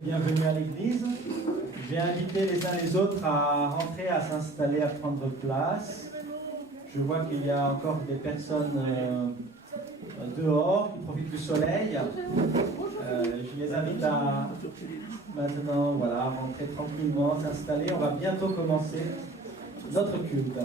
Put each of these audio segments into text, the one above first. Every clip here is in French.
Bienvenue à l'église. J'ai invité les uns les autres à rentrer, à s'installer, à prendre place. Je vois qu'il y a encore des personnes dehors qui profitent du soleil. Je les invite à maintenant rentrer tranquillement, s'installer. On va bientôt commencer notre culte.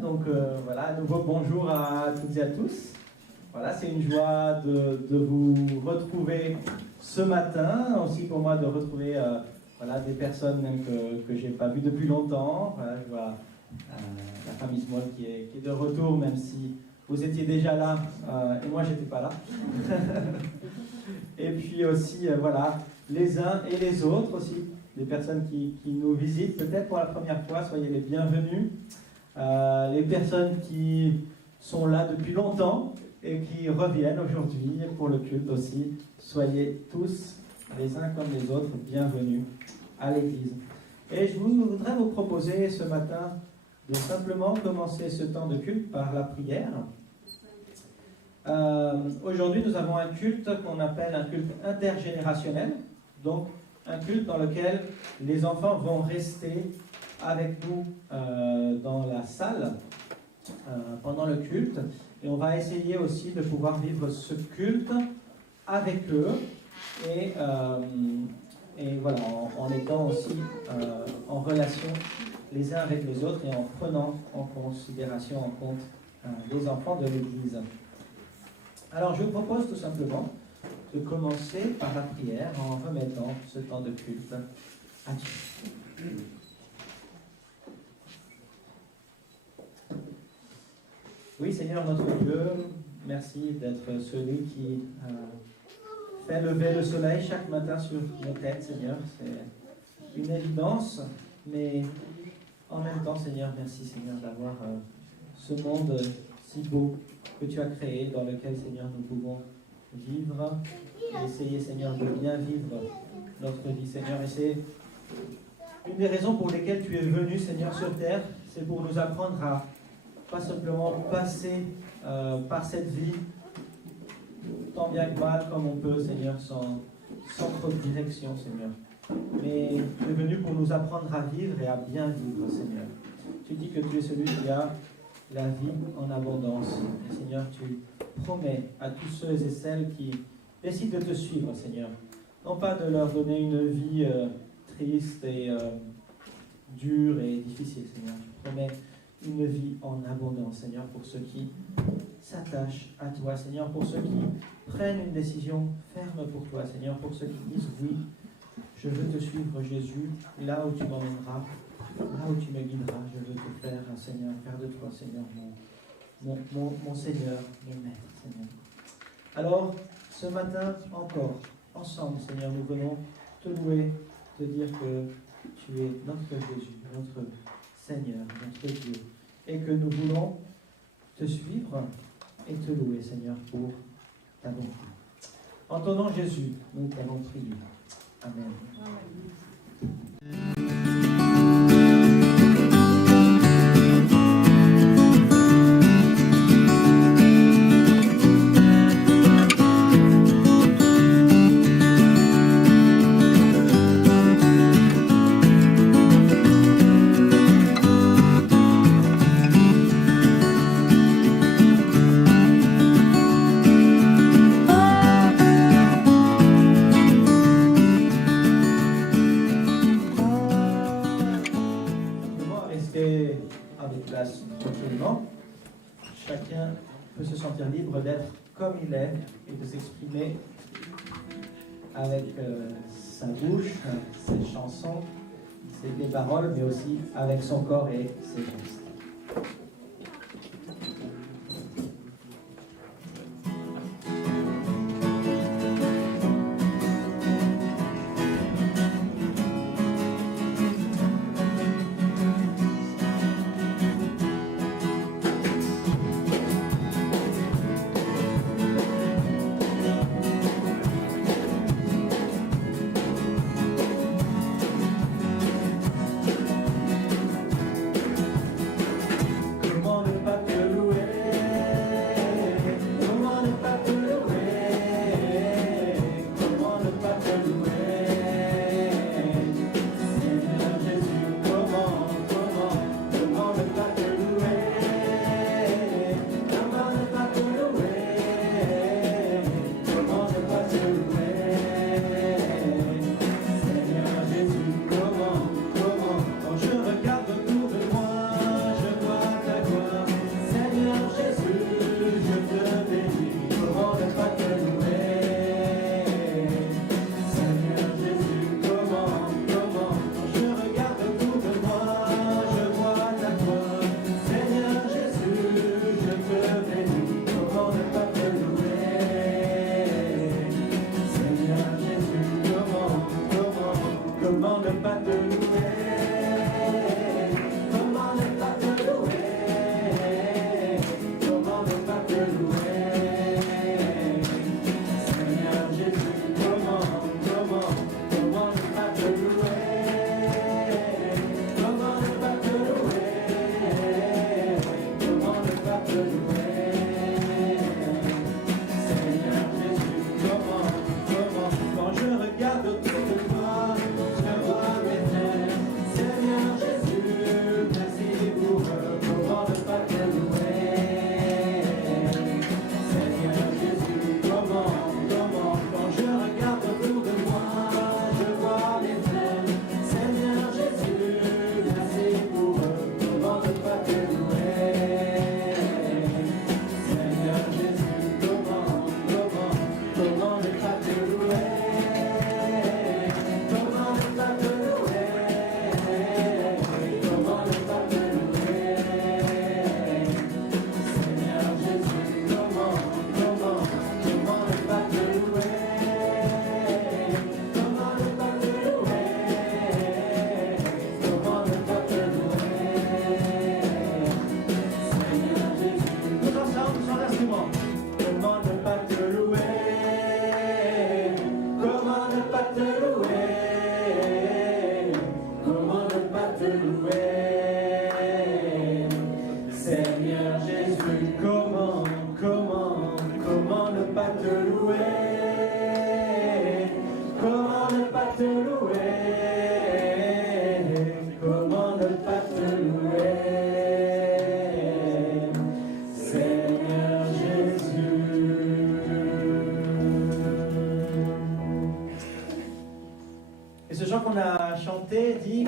Donc à nouveau bonjour à toutes et à tous. Voilà, c'est une joie de vous retrouver ce matin, aussi pour moi de retrouver des personnes même que je n'ai pas vues depuis longtemps. Voilà, je vois la famille Small qui est de retour, même si vous étiez déjà là et moi j'étais pas là. Et puis aussi les uns et les autres aussi, des personnes qui nous visitent peut-être pour la première fois, soyez les bienvenus. Les personnes qui sont là depuis longtemps et qui reviennent aujourd'hui pour le culte aussi, soyez tous, les uns comme les autres, bienvenus à l'église. Et je voudrais vous proposer ce matin de simplement commencer ce temps de culte par la prière. Aujourd'hui, nous avons un culte qu'on appelle un culte intergénérationnel, donc un culte dans lequel les enfants vont rester avec nous dans la salle pendant le culte, et on va essayer aussi de pouvoir vivre ce culte avec eux et en étant aussi en relation les uns avec les autres et en prenant en considération, en compte les enfants de l'Église. Alors je vous propose tout simplement de commencer par la prière en remettant ce temps de culte à Dieu. Oui, Seigneur notre Dieu, merci d'être celui qui fait lever le soleil chaque matin sur nos têtes, Seigneur. C'est une évidence, mais en même temps, Seigneur, merci, Seigneur, d'avoir ce monde si beau que tu as créé, dans lequel, Seigneur, nous pouvons vivre et essayer, Seigneur, de bien vivre notre vie, Seigneur. Et c'est une des raisons pour lesquelles tu es venu, Seigneur, sur terre, c'est pour nous apprendre à pas simplement passer par cette vie, tant bien que mal comme on peut, Seigneur, sans trop de direction, Seigneur. Mais tu es venu pour nous apprendre à vivre et à bien vivre, Seigneur. Tu dis que tu es celui qui a la vie en abondance. Et Seigneur, tu promets à tous ceux et celles qui décident de te suivre, Seigneur, non pas de leur donner une vie triste et dure et difficile, Seigneur. Tu promets une vie en abondance, Seigneur, pour ceux qui s'attachent à toi, Seigneur, pour ceux qui prennent une décision ferme pour toi, Seigneur, pour ceux qui disent oui, je veux te suivre, Jésus, là où tu m'emmèneras, là où tu me guideras, je veux te faire, Seigneur, faire de toi, Seigneur, mon Seigneur, mon Maître, Seigneur. Alors, ce matin encore, ensemble, Seigneur, nous venons te louer, te dire que tu es notre Jésus, notre Seigneur, notre Dieu, et que nous voulons te suivre et te louer, Seigneur, pour ta bonté. En ton nom, Jésus, nous t'avons prié. Amen. peut se sentir libre d'être comme il est et de s'exprimer avec sa bouche, ses chansons, ses paroles, mais aussi avec son corps et ses gestes.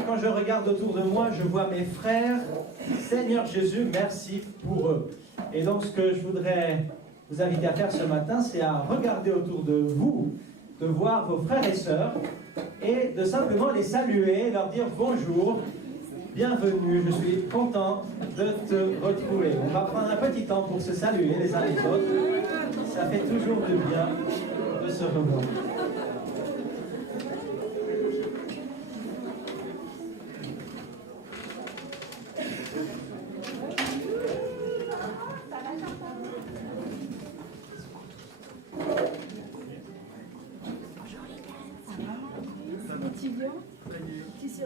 Quand je regarde autour de moi, je vois mes frères. Seigneur Jésus, merci pour eux. Et donc, ce que je voudrais vous inviter à faire ce matin, c'est à regarder autour de vous, de voir vos frères et sœurs, et de simplement les saluer, leur dire bonjour, bienvenue, je suis content de te retrouver. On va prendre un petit temps pour se saluer les uns les autres. Ça fait toujours du bien de se revoir.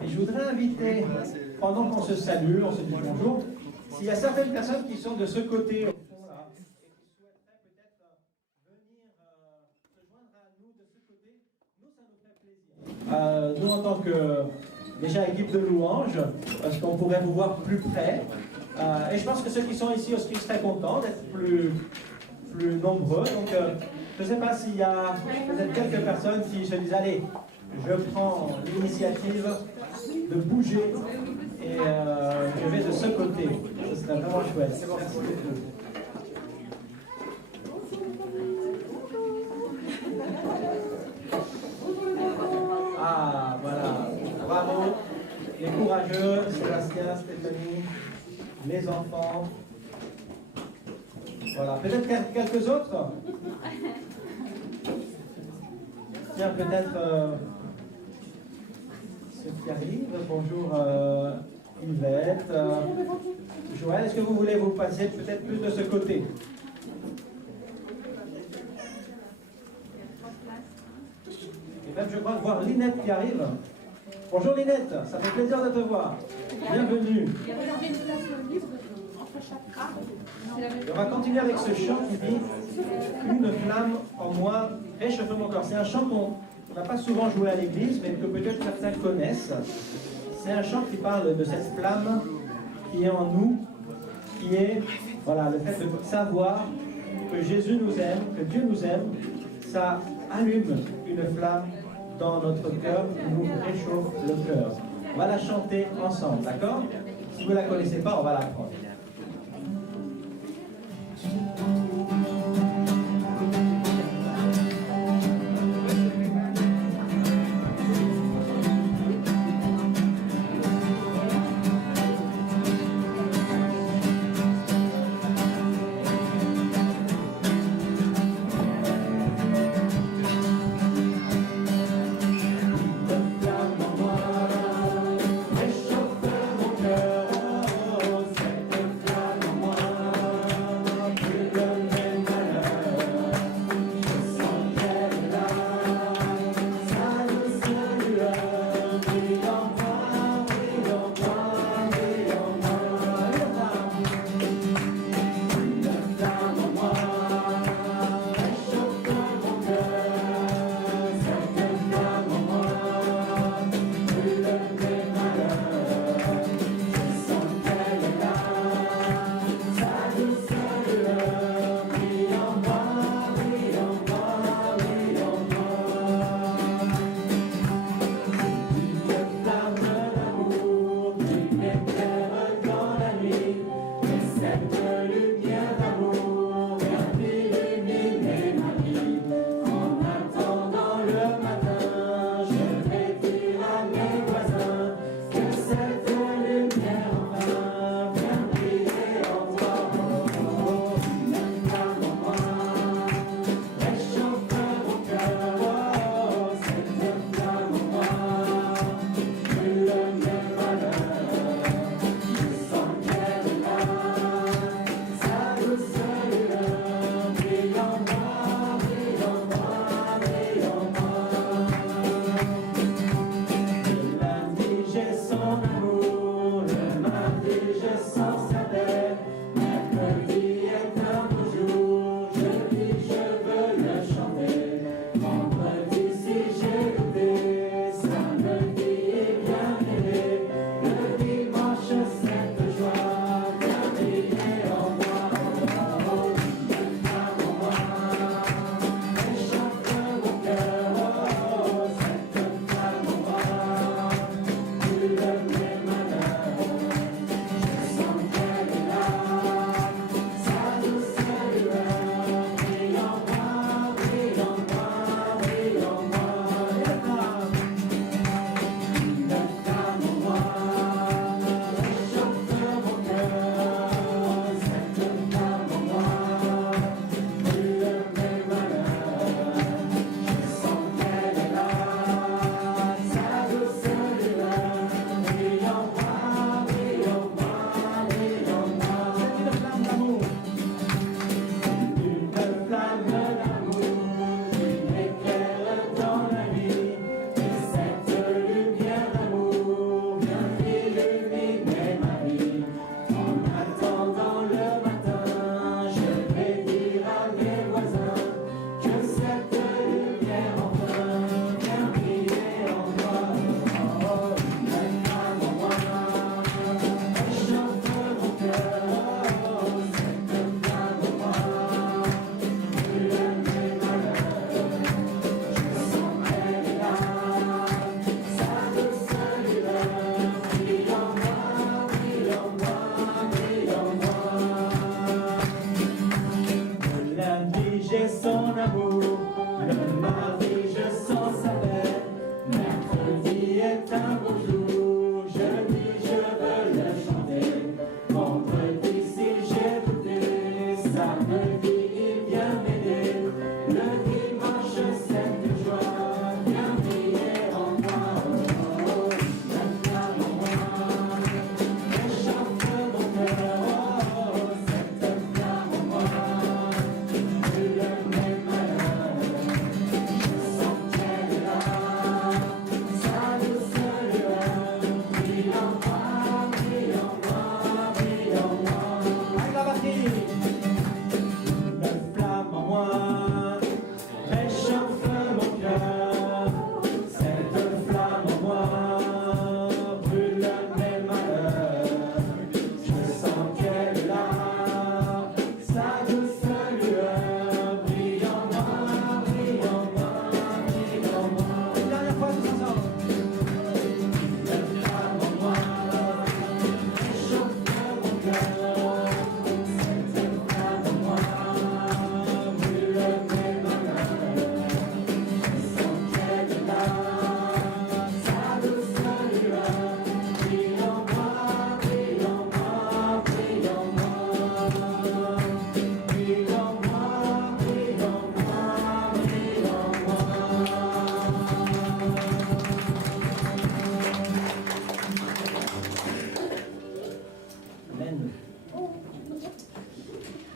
Et je voudrais inviter, pendant qu'on se salue, on se dit bonjour, s'il y a certaines personnes qui sont de ce côté, au fond là, et qui souhaiteraient peut-être venir se joindre à nous de ce côté, nous, ça nous ferait plaisir. Nous, en tant que, déjà, équipe de louanges, parce qu'on pourrait vous voir plus près, et je pense que ceux qui sont ici aussi seraient contents d'être plus nombreux. Donc, je ne sais pas s'il y a peut-être quelques personnes qui se disent, allez, je prends l'initiative de bouger et je vais de ce côté. Ce serait vraiment chouette. Merci beaucoup. courageux, Sébastien, Stéphanie, les enfants. Voilà, peut-être quelques autres. Tiens, peut-être ceux qui arrivent. Bonjour Yvette. Joël, est-ce que vous voulez vous passer peut-être plus de ce côté? Et même je crois voir Linette qui arrive. Bonjour Linette, ça fait plaisir de te voir. Bienvenue. Et on va continuer avec ce chant qui dit Une flamme en moi réchauffe mon corps. C'est un chant qu'on n'a pas souvent joué à l'église, mais que peut-être certains connaissent. C'est un chant qui parle de cette flamme qui est en nous, qui est voilà, le fait de savoir que Jésus nous aime, que Dieu nous aime. Ça allume une flamme dans notre cœur, qui nous réchauffe le cœur. On va la chanter ensemble, d'accord? Si vous ne la connaissez pas, on va l'apprendre. Réchauffe mon cœur, oh, cette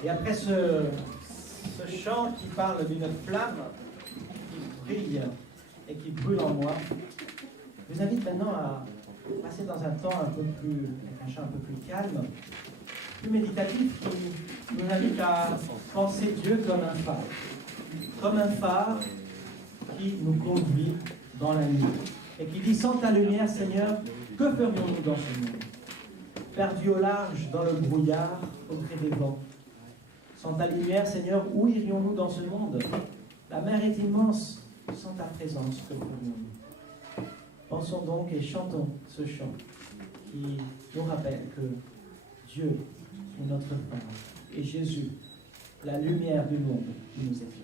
Et après ce chant qui parle d'une flamme qui brille et qui brûle en moi, je vous invite maintenant à passer dans un temps un chant un peu plus calme, plus méditatif, qui nous invite à penser Dieu comme un phare qui nous conduit dans la nuit, et qui dit: sans ta lumière, Seigneur, que ferions-nous dans ce monde? Perdus au large, dans le brouillard, au gré des vents. Sans ta lumière, Seigneur, où irions-nous dans ce monde? La mer est immense, sans ta présence, que ferions-nous? Pensons donc et chantons ce chant qui nous rappelle que Dieu est notre phare et Jésus, la lumière du monde, qui nous éclaire.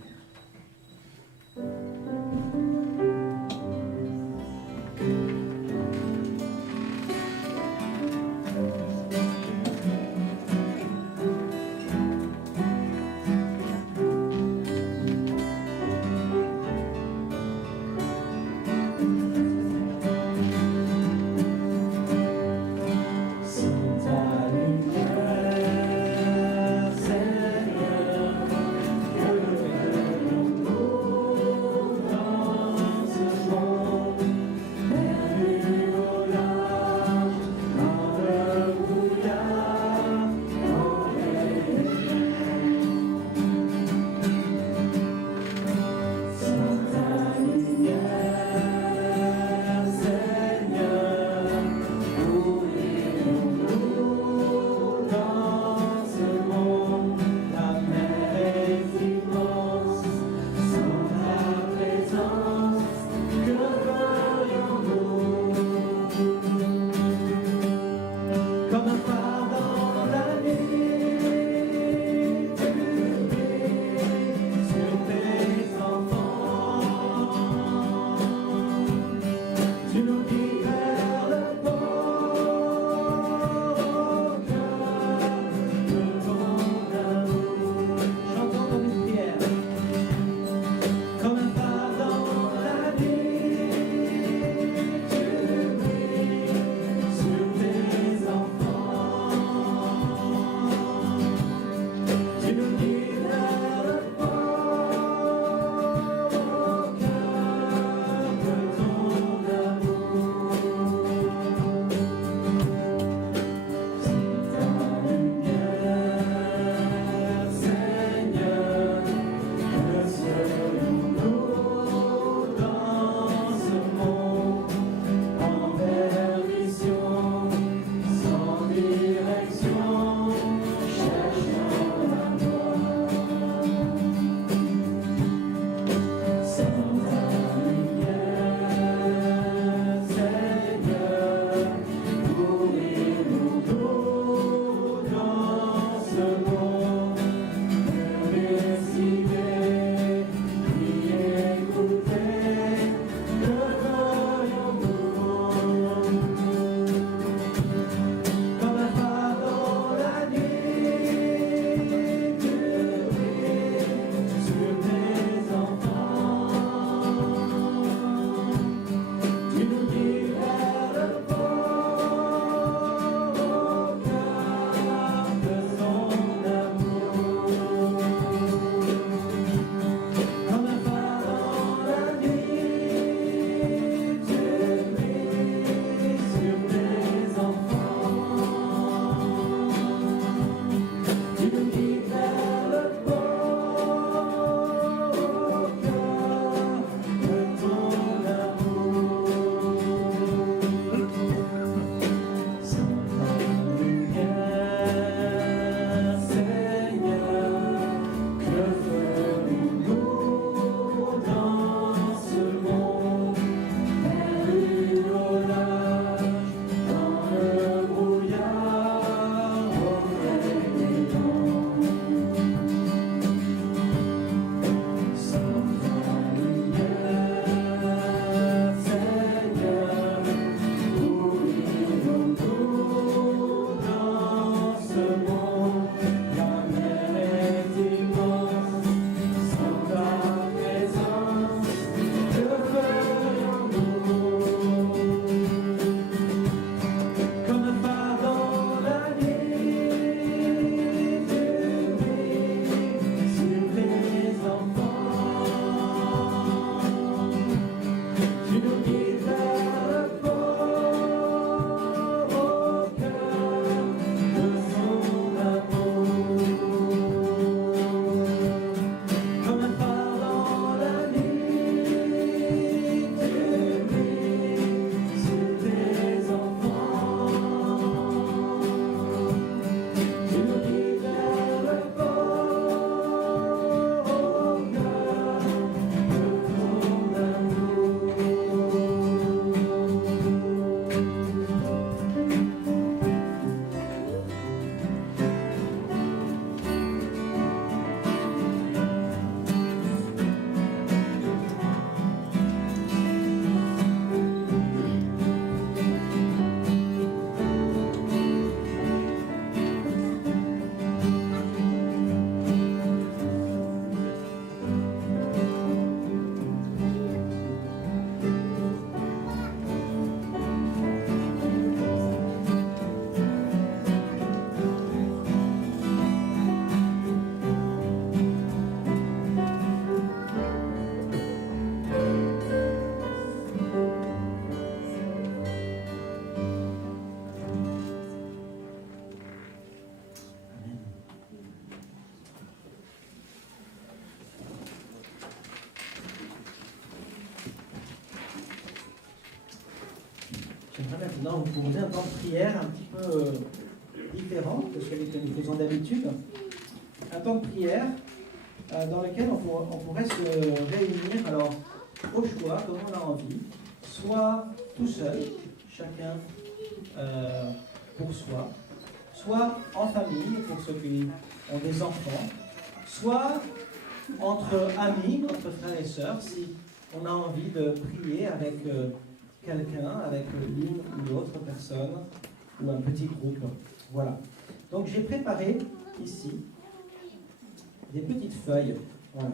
j'aimerais maintenant vous proposer un temps de prière un petit peu différent de celui que nous faisons d'habitude. Un temps de prière dans lequel on pourrait se réunir, alors au choix, comme on a envie, soit tout seul, chacun pour soi, soit en famille, pour ceux qui ont des enfants, soit entre amis, entre frères et sœurs, si on a envie de prier avec quelqu'un, avec l'une ou l'autre personne, ou un petit groupe. Voilà. Donc j'ai préparé ici des petites feuilles. Voilà.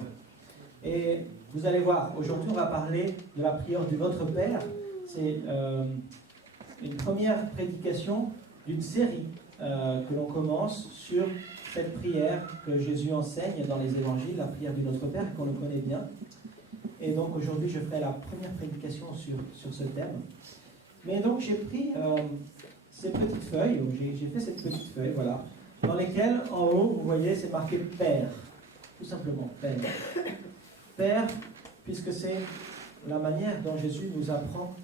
Et vous allez voir, aujourd'hui on va parler de la prière du Notre Père. C'est une première prédication d'une série que l'on commence sur cette prière que Jésus enseigne dans les évangiles, la prière du Notre Père, qu'on le connaît bien. Et donc aujourd'hui je ferai la première prédication sur ce thème. Mais donc j'ai pris ces petites feuilles, j'ai fait cette petite feuille, voilà, dans lesquelles en haut, vous voyez, c'est marqué Père. Tout simplement, Père. Père, puisque c'est la manière dont Jésus nous apprend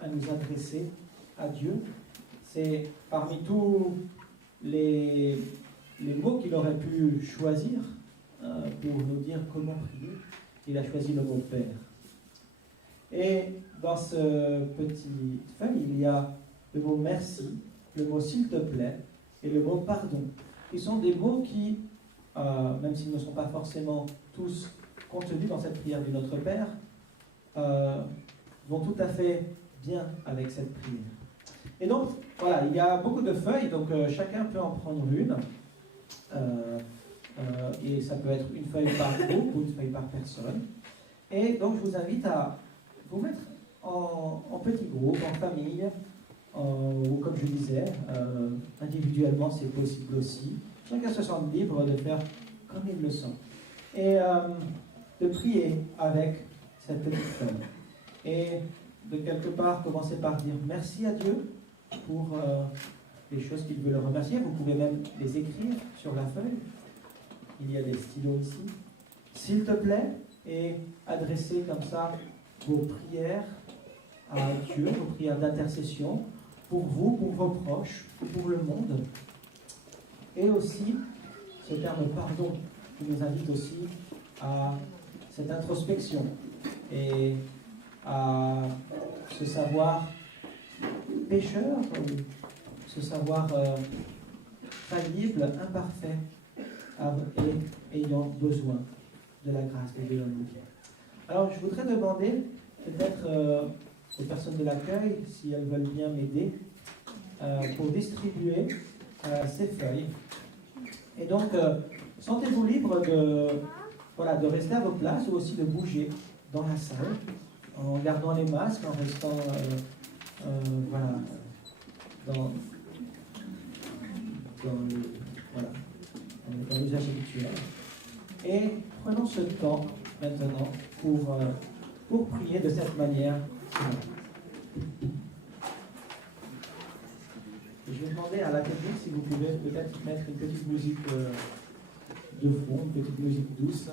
à nous adresser à Dieu. C'est parmi tous les mots qu'il aurait pu choisir pour nous dire comment prier, il a choisi le mot Père. Et dans ce petit feuille, il y a le mot merci, le mot s'il te plaît et le mot pardon. Qui sont des mots qui, même s'ils ne sont pas forcément tous contenus dans cette prière du Notre Père, vont tout à fait bien avec cette prière. Et donc, voilà, il y a beaucoup de feuilles, donc chacun peut en prendre une. Et ça peut être une feuille par groupe ou une feuille par personne. Et donc, je vous invite à vous mettre en petits groupes, en famille, ou comme je disais, individuellement, c'est possible aussi. Chacun se sent libre de faire comme il le sent. Et de prier avec cette petite feuille. Et de quelque part, commencer par dire merci à Dieu pour les choses qu'il veut le remercier. Vous pouvez même les écrire sur la feuille. Il y a des stylos ici. S'il te plaît, et adresser comme ça vos prières à Dieu, vos prières d'intercession, pour vous, pour vos proches, pour le monde. Et aussi, ce terme pardon, qui nous invite aussi à cette introspection et à se savoir pécheur, se savoir faillible, imparfait, et ayant besoin de la grâce de Dieu. Alors, je voudrais demander peut-être aux personnes de l'accueil, si elles veulent bien m'aider, pour distribuer ces feuilles. Et donc, sentez-vous libre de rester à vos places ou aussi de bouger dans la salle, en gardant les masques, en restant dans l'usage habituel. Et prenons ce temps maintenant pour prier de cette manière. Et je vais demander à la technique si vous pouvez peut-être mettre une petite musique de fond, une petite musique douce.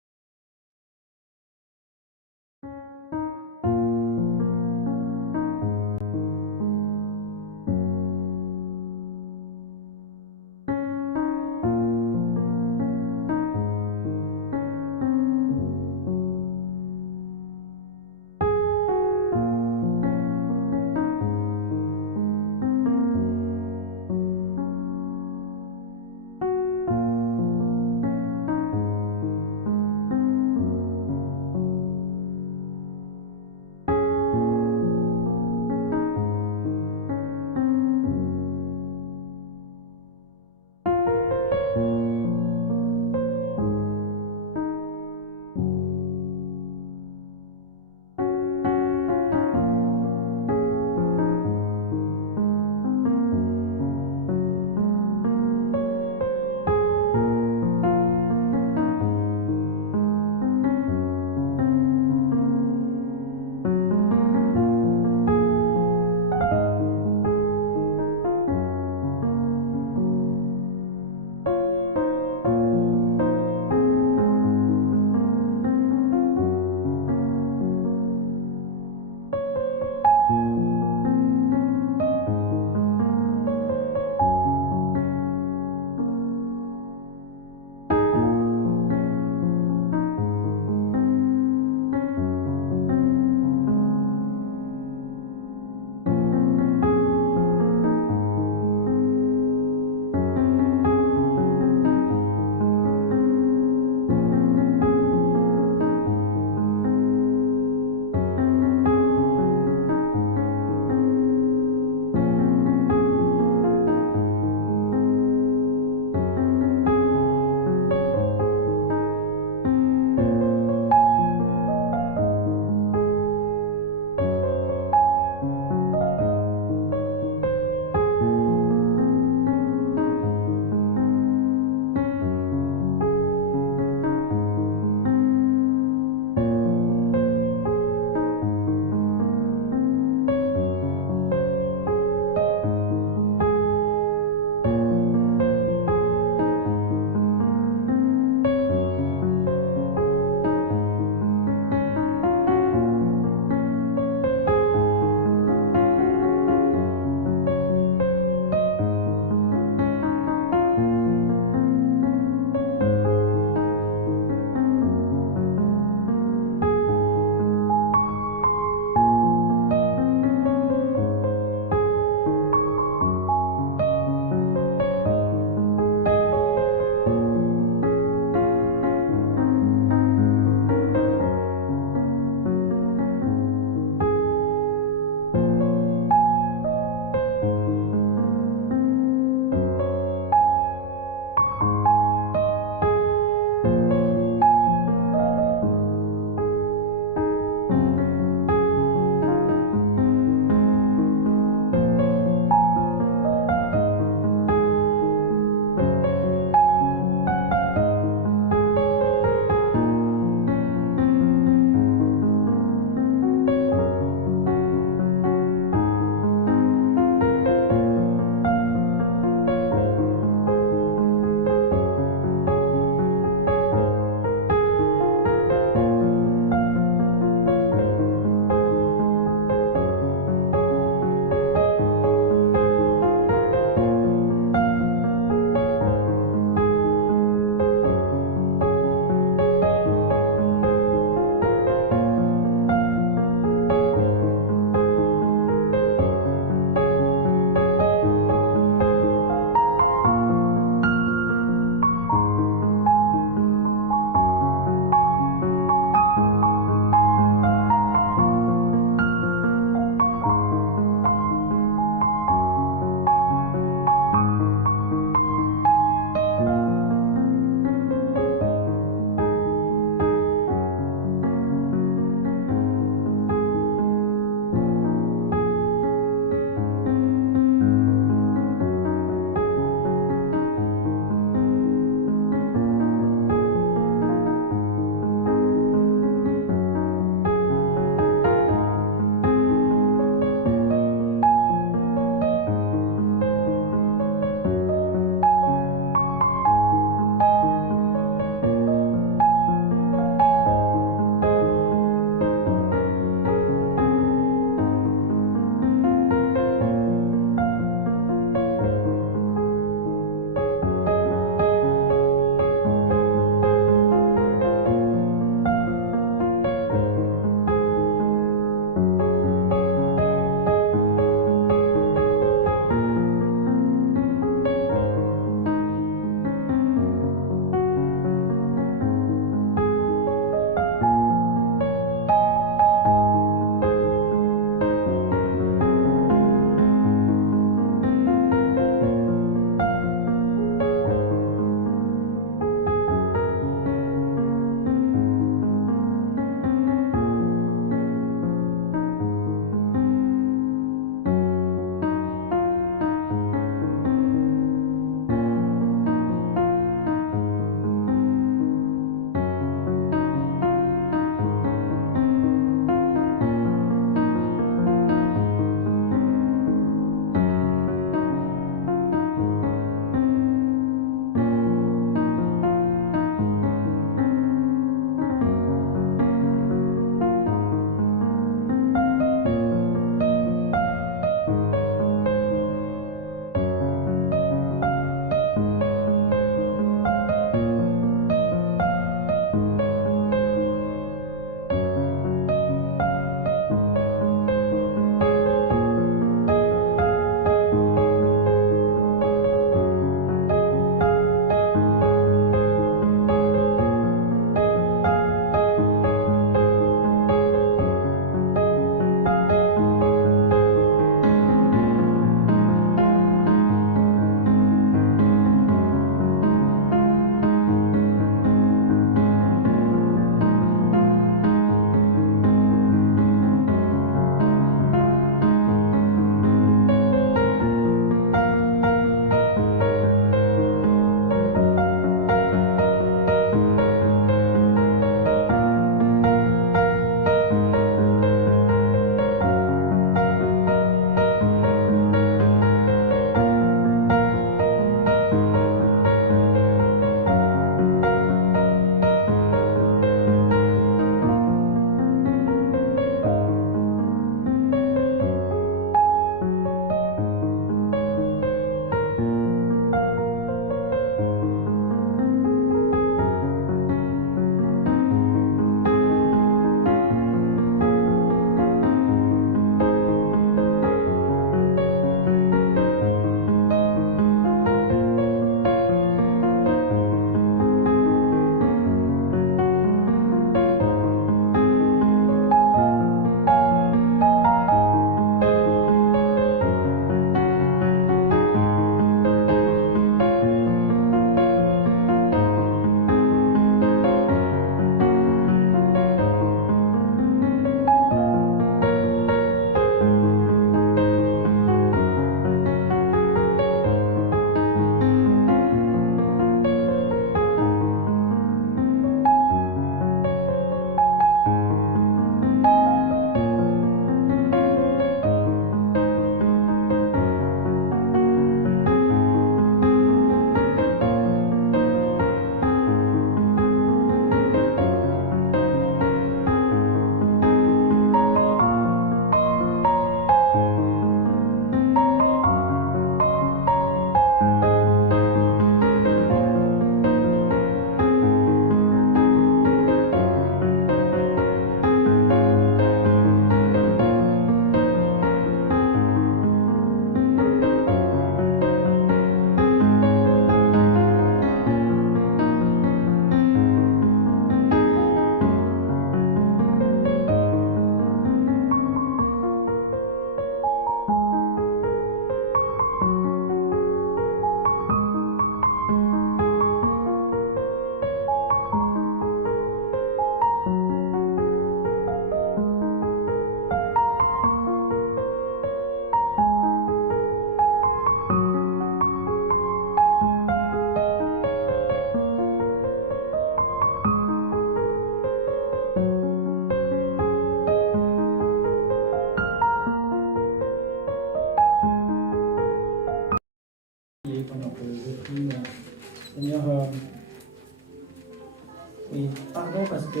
Oui, pardon parce que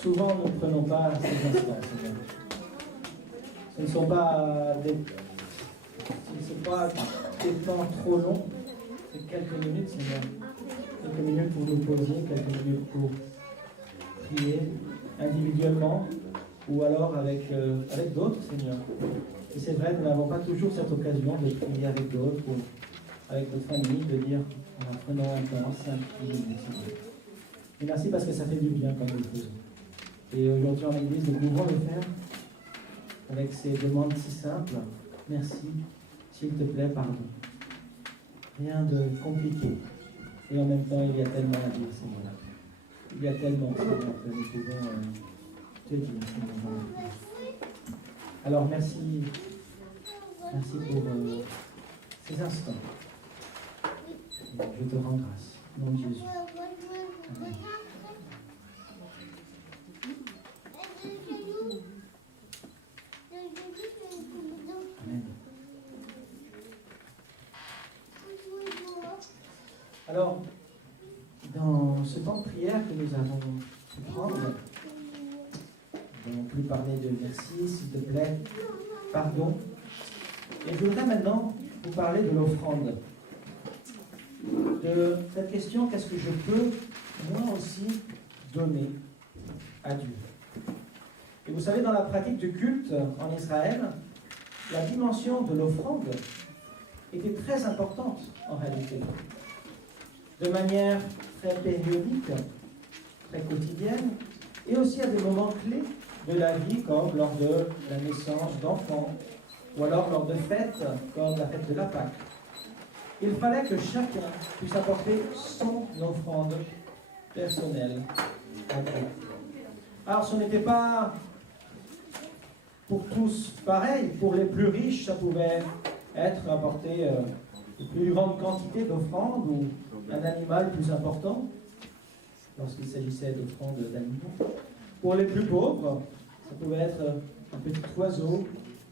souvent nous ne prenons pas ces instants, Seigneur. Ce ne sont pas des temps trop longs, c'est quelques minutes, Seigneur. Quelques minutes pour nous poser, quelques minutes pour prier individuellement ou alors avec d'autres, Seigneur. Et c'est vrai, nous n'avons pas toujours cette occasion de prier avec d'autres ou avec notre famille, de dire en prenant un temps, 5 minutes, Seigneur. Et merci parce que ça fait du bien quand nous le faisons. Et aujourd'hui en Église, nous pouvons le faire avec ces demandes si simples. Merci, s'il te plaît, pardon. Rien de compliqué. Et en même temps, il y a tellement à dire, Seigneur. Il y a tellement, Seigneur, que nous pouvons te dire, Seigneur. Alors, merci. Merci pour ces instants. Je te rends grâce. Au nom de Jésus. Amen. Amen. Alors, dans ce temps de prière que nous avons pu prendre, nous n'avons plus parlé de merci, s'il te plaît, pardon. Et je voudrais maintenant vous parler de l'offrande. De cette question, qu'est-ce que je peux, moi aussi, donner à Dieu? Et vous savez, dans la pratique du culte en Israël, la dimension de l'offrande était très importante en réalité. De manière très périodique, très quotidienne, et aussi à des moments clés de la vie, comme lors de la naissance d'enfants, ou alors lors de fêtes, comme la fête de la Pâque. Il fallait que chacun puisse apporter son offrande personnelle à Dieu. Alors ce n'était pas pour tous pareil. Pour les plus riches, ça pouvait être apporter une plus grande quantité d'offrandes ou un animal plus important, lorsqu'il s'agissait d'offrandes d'animaux. Pour les plus pauvres, ça pouvait être un petit oiseau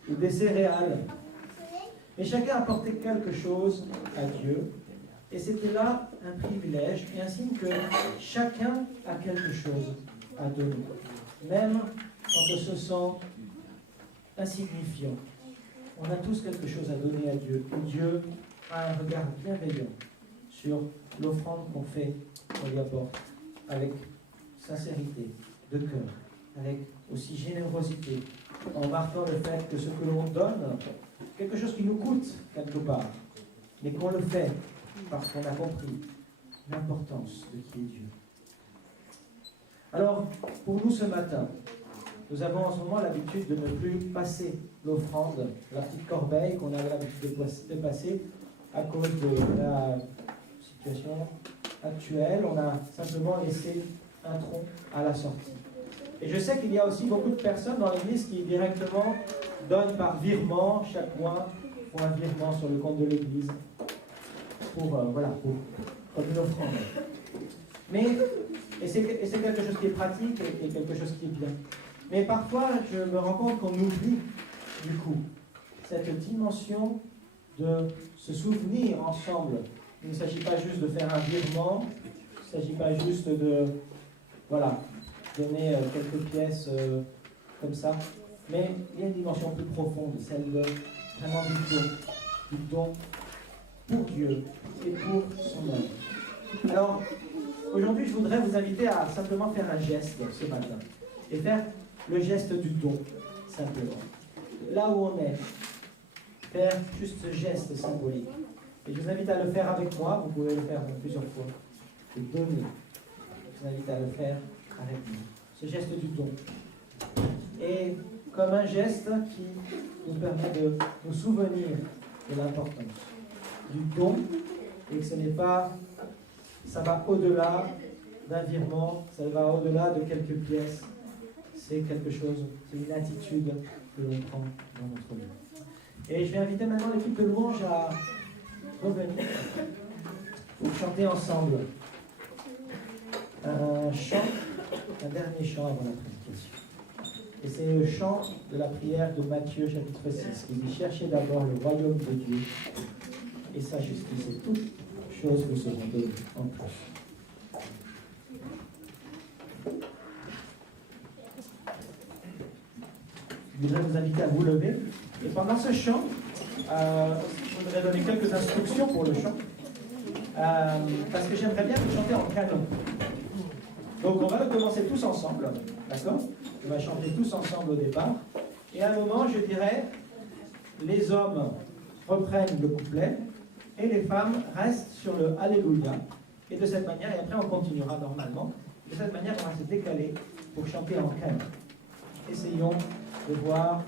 ou des céréales. Et chacun apportait quelque chose à Dieu. Et c'était là un privilège et un signe que chacun a quelque chose à donner. Même quand on se sent insignifiant. On a tous quelque chose à donner à Dieu. Et Dieu a un regard bienveillant sur l'offrande qu'on fait, qu'on lui apporte, avec sincérité, de cœur, avec aussi générosité, en marquant le fait que ce que l'on donne, quelque chose qui nous coûte quelque part, mais qu'on le fait parce qu'on a compris l'importance de qui est Dieu. Alors, pour nous ce matin, nous avons en ce moment l'habitude de ne plus passer l'offrande, la petite corbeille qu'on avait l'habitude de passer à cause de la situation actuelle. On a simplement laissé un tronc à la sortie. Et je sais qu'il y a aussi beaucoup de personnes dans l'église qui directement donnent par virement, chaque mois, font un virement sur le compte de l'église pour comme une offrande. Et c'est quelque chose qui est pratique et quelque chose qui est bien. Mais parfois, je me rends compte qu'on oublie, du coup, cette dimension de se souvenir ensemble. Il ne s'agit pas juste de faire un virement, il ne s'agit pas juste de, donner quelques pièces comme ça, mais il y a une dimension plus profonde, celle de, vraiment du don pour Dieu et pour son œuvre. Alors, aujourd'hui, je voudrais vous inviter à simplement faire un geste ce matin et faire le geste du don, simplement. Là où on est, faire juste ce geste symbolique. Et je vous invite à le faire avec moi, vous pouvez le faire plusieurs fois, et donner. Je vous invite à le faire avec moi. Ce geste du don. Et comme un geste qui nous permet de nous souvenir de l'importance du don, et que ce n'est pas, ça va au-delà d'un virement, ça va au-delà de quelques pièces. C'est quelque chose, c'est une attitude que l'on prend dans notre vie. Et je vais inviter maintenant l'équipe de louange à revenir pour chanter ensemble un chant, un dernier chant avant la prédication. Et c'est le chant de la prière de Matthieu chapitre 6, qui dit « Cherchez d'abord le royaume de Dieu et sa justice, et toutes choses vous seront données en plus. » je voudrais vous inviter à vous lever. Et pendant ce chant, je voudrais donner quelques instructions pour le chant, parce que j'aimerais bien vous chanter en canon. Donc on va le commencer tous ensemble, d'accord? On va chanter tous ensemble au départ. Et à un moment, je dirais, les hommes reprennent le couplet et les femmes restent sur le Alléluia. Et de cette manière, et après on continuera normalement, de cette manière on va se décaler pour chanter en canon. Essayons de voir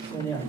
si on y arrive.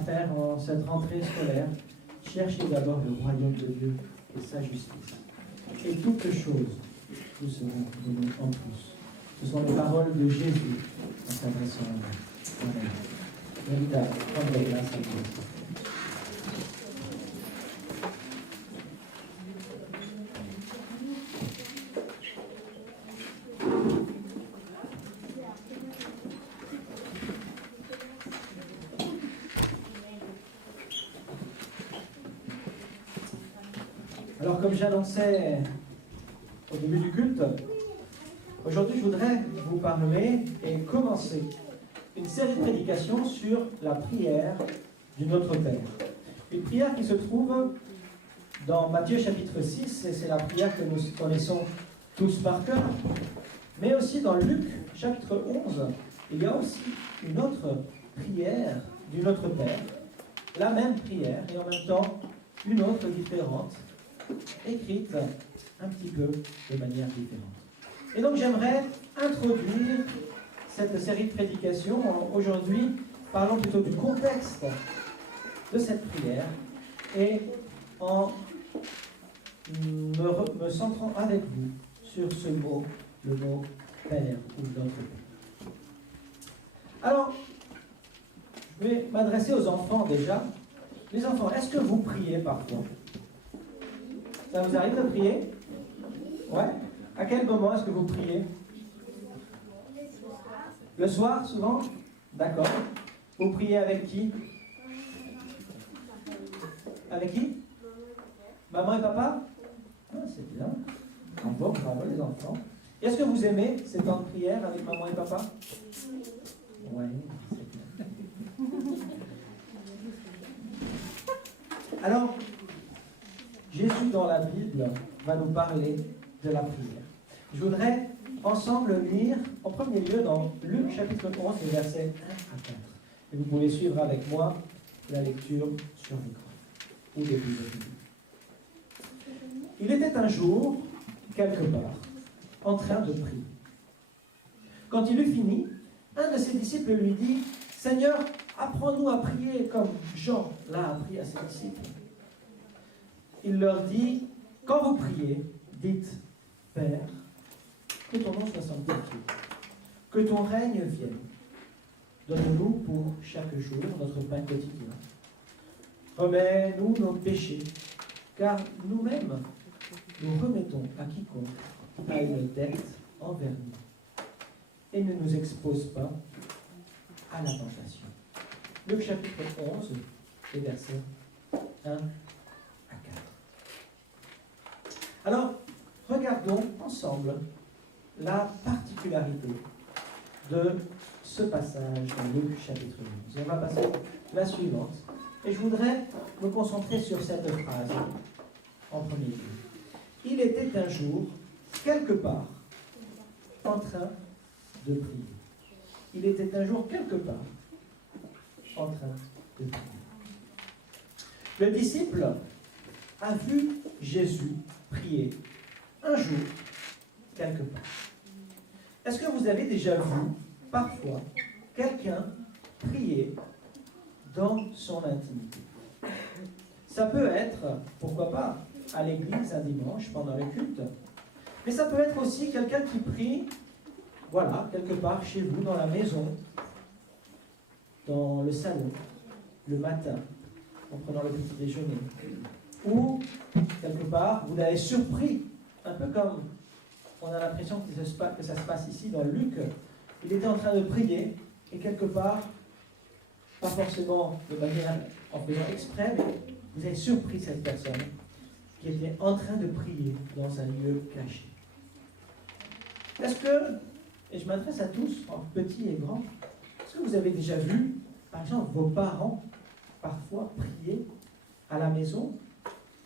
faire en cette rentrée scolaire, cherchez d'abord le royaume de Dieu et sa justice. Et toutes choses vous seront données en plus. Ce sont les paroles de Jésus en s'adressant à nous. Amen. J'invite à prendre place à vous. Alors, comme j'annonçais au début du culte, aujourd'hui je voudrais vous parler et commencer une série de prédications sur la prière du Notre Père. Une prière qui se trouve dans Matthieu chapitre 6, et c'est la prière que nous connaissons tous par cœur, mais aussi dans Luc chapitre 11, il y a aussi une autre prière du Notre Père, la même prière, et en même temps une autre différente, écrite un petit peu de manière différente. Et donc j'aimerais introduire cette série de prédications. Aujourd'hui, parlons plutôt du contexte de cette prière et en me centrant avec vous sur ce mot, le mot Père ou Notre Père. Alors, je vais m'adresser aux enfants déjà. Les enfants, est-ce que vous priez parfois ? Ça vous arrive de prier ? Ouais. À quel moment est-ce que vous priez ? Le soir, souvent ? D'accord. Vous priez avec qui ? Avec qui ? Maman et papa ? Ah, c'est bien. Bravo les enfants. Est-ce que vous aimez ces temps de prière avec maman et papa ? Oui, c'est bien. Alors, Jésus dans la Bible va nous parler de la prière. Je voudrais ensemble lire en premier lieu dans Luc chapitre 11, les versets 1 à 4. Et vous pouvez suivre avec moi la lecture sur l'écran ou début de la Bible. Il était un jour, quelque part, en train de prier. Quand il eut fini, un de ses disciples lui dit « Seigneur, apprends-nous à prier comme Jean l'a appris à ses disciples. » Il leur dit « Quand vous priez, dites « Père, que ton nom soit sanctifié, que ton règne vienne. Donne-nous pour chaque jour notre pain quotidien. Remets-nous nos péchés, car nous-mêmes, nous remettons à quiconque a une dette envers nous. Et ne nous expose pas à la tentation. » Luc chapitre 11, les versets 1 à 4. Alors, regardons ensemble la particularité de ce passage dans Luc chapitre 11. On va passer la suivante. Et je voudrais me concentrer sur cette phrase en premier lieu. Il était un jour, quelque part, en train de prier. Il était un jour, quelque part, en train de prier. Le disciple a vu Jésus prier un jour, quelque part. Est-ce que vous avez déjà vu, parfois, quelqu'un prier dans son intimité? Ça peut être, pourquoi pas, à l'église un dimanche pendant le culte, mais ça peut être aussi quelqu'un qui prie, voilà, quelque part chez vous, dans la maison, dans le salon, le matin, en prenant le petit déjeuner, ou quelque part, vous l'avez surpris, un peu comme on a l'impression que ça se passe ici dans Luc. Il était en train de prier, et quelque part, pas forcément de manière en faisant exprès, mais vous avez surpris cette personne qui était en train de prier dans un lieu caché. Est-ce que, et je m'adresse à tous, en petits et grands, est-ce que vous avez déjà vu, par exemple, vos parents parfois prier à la maison,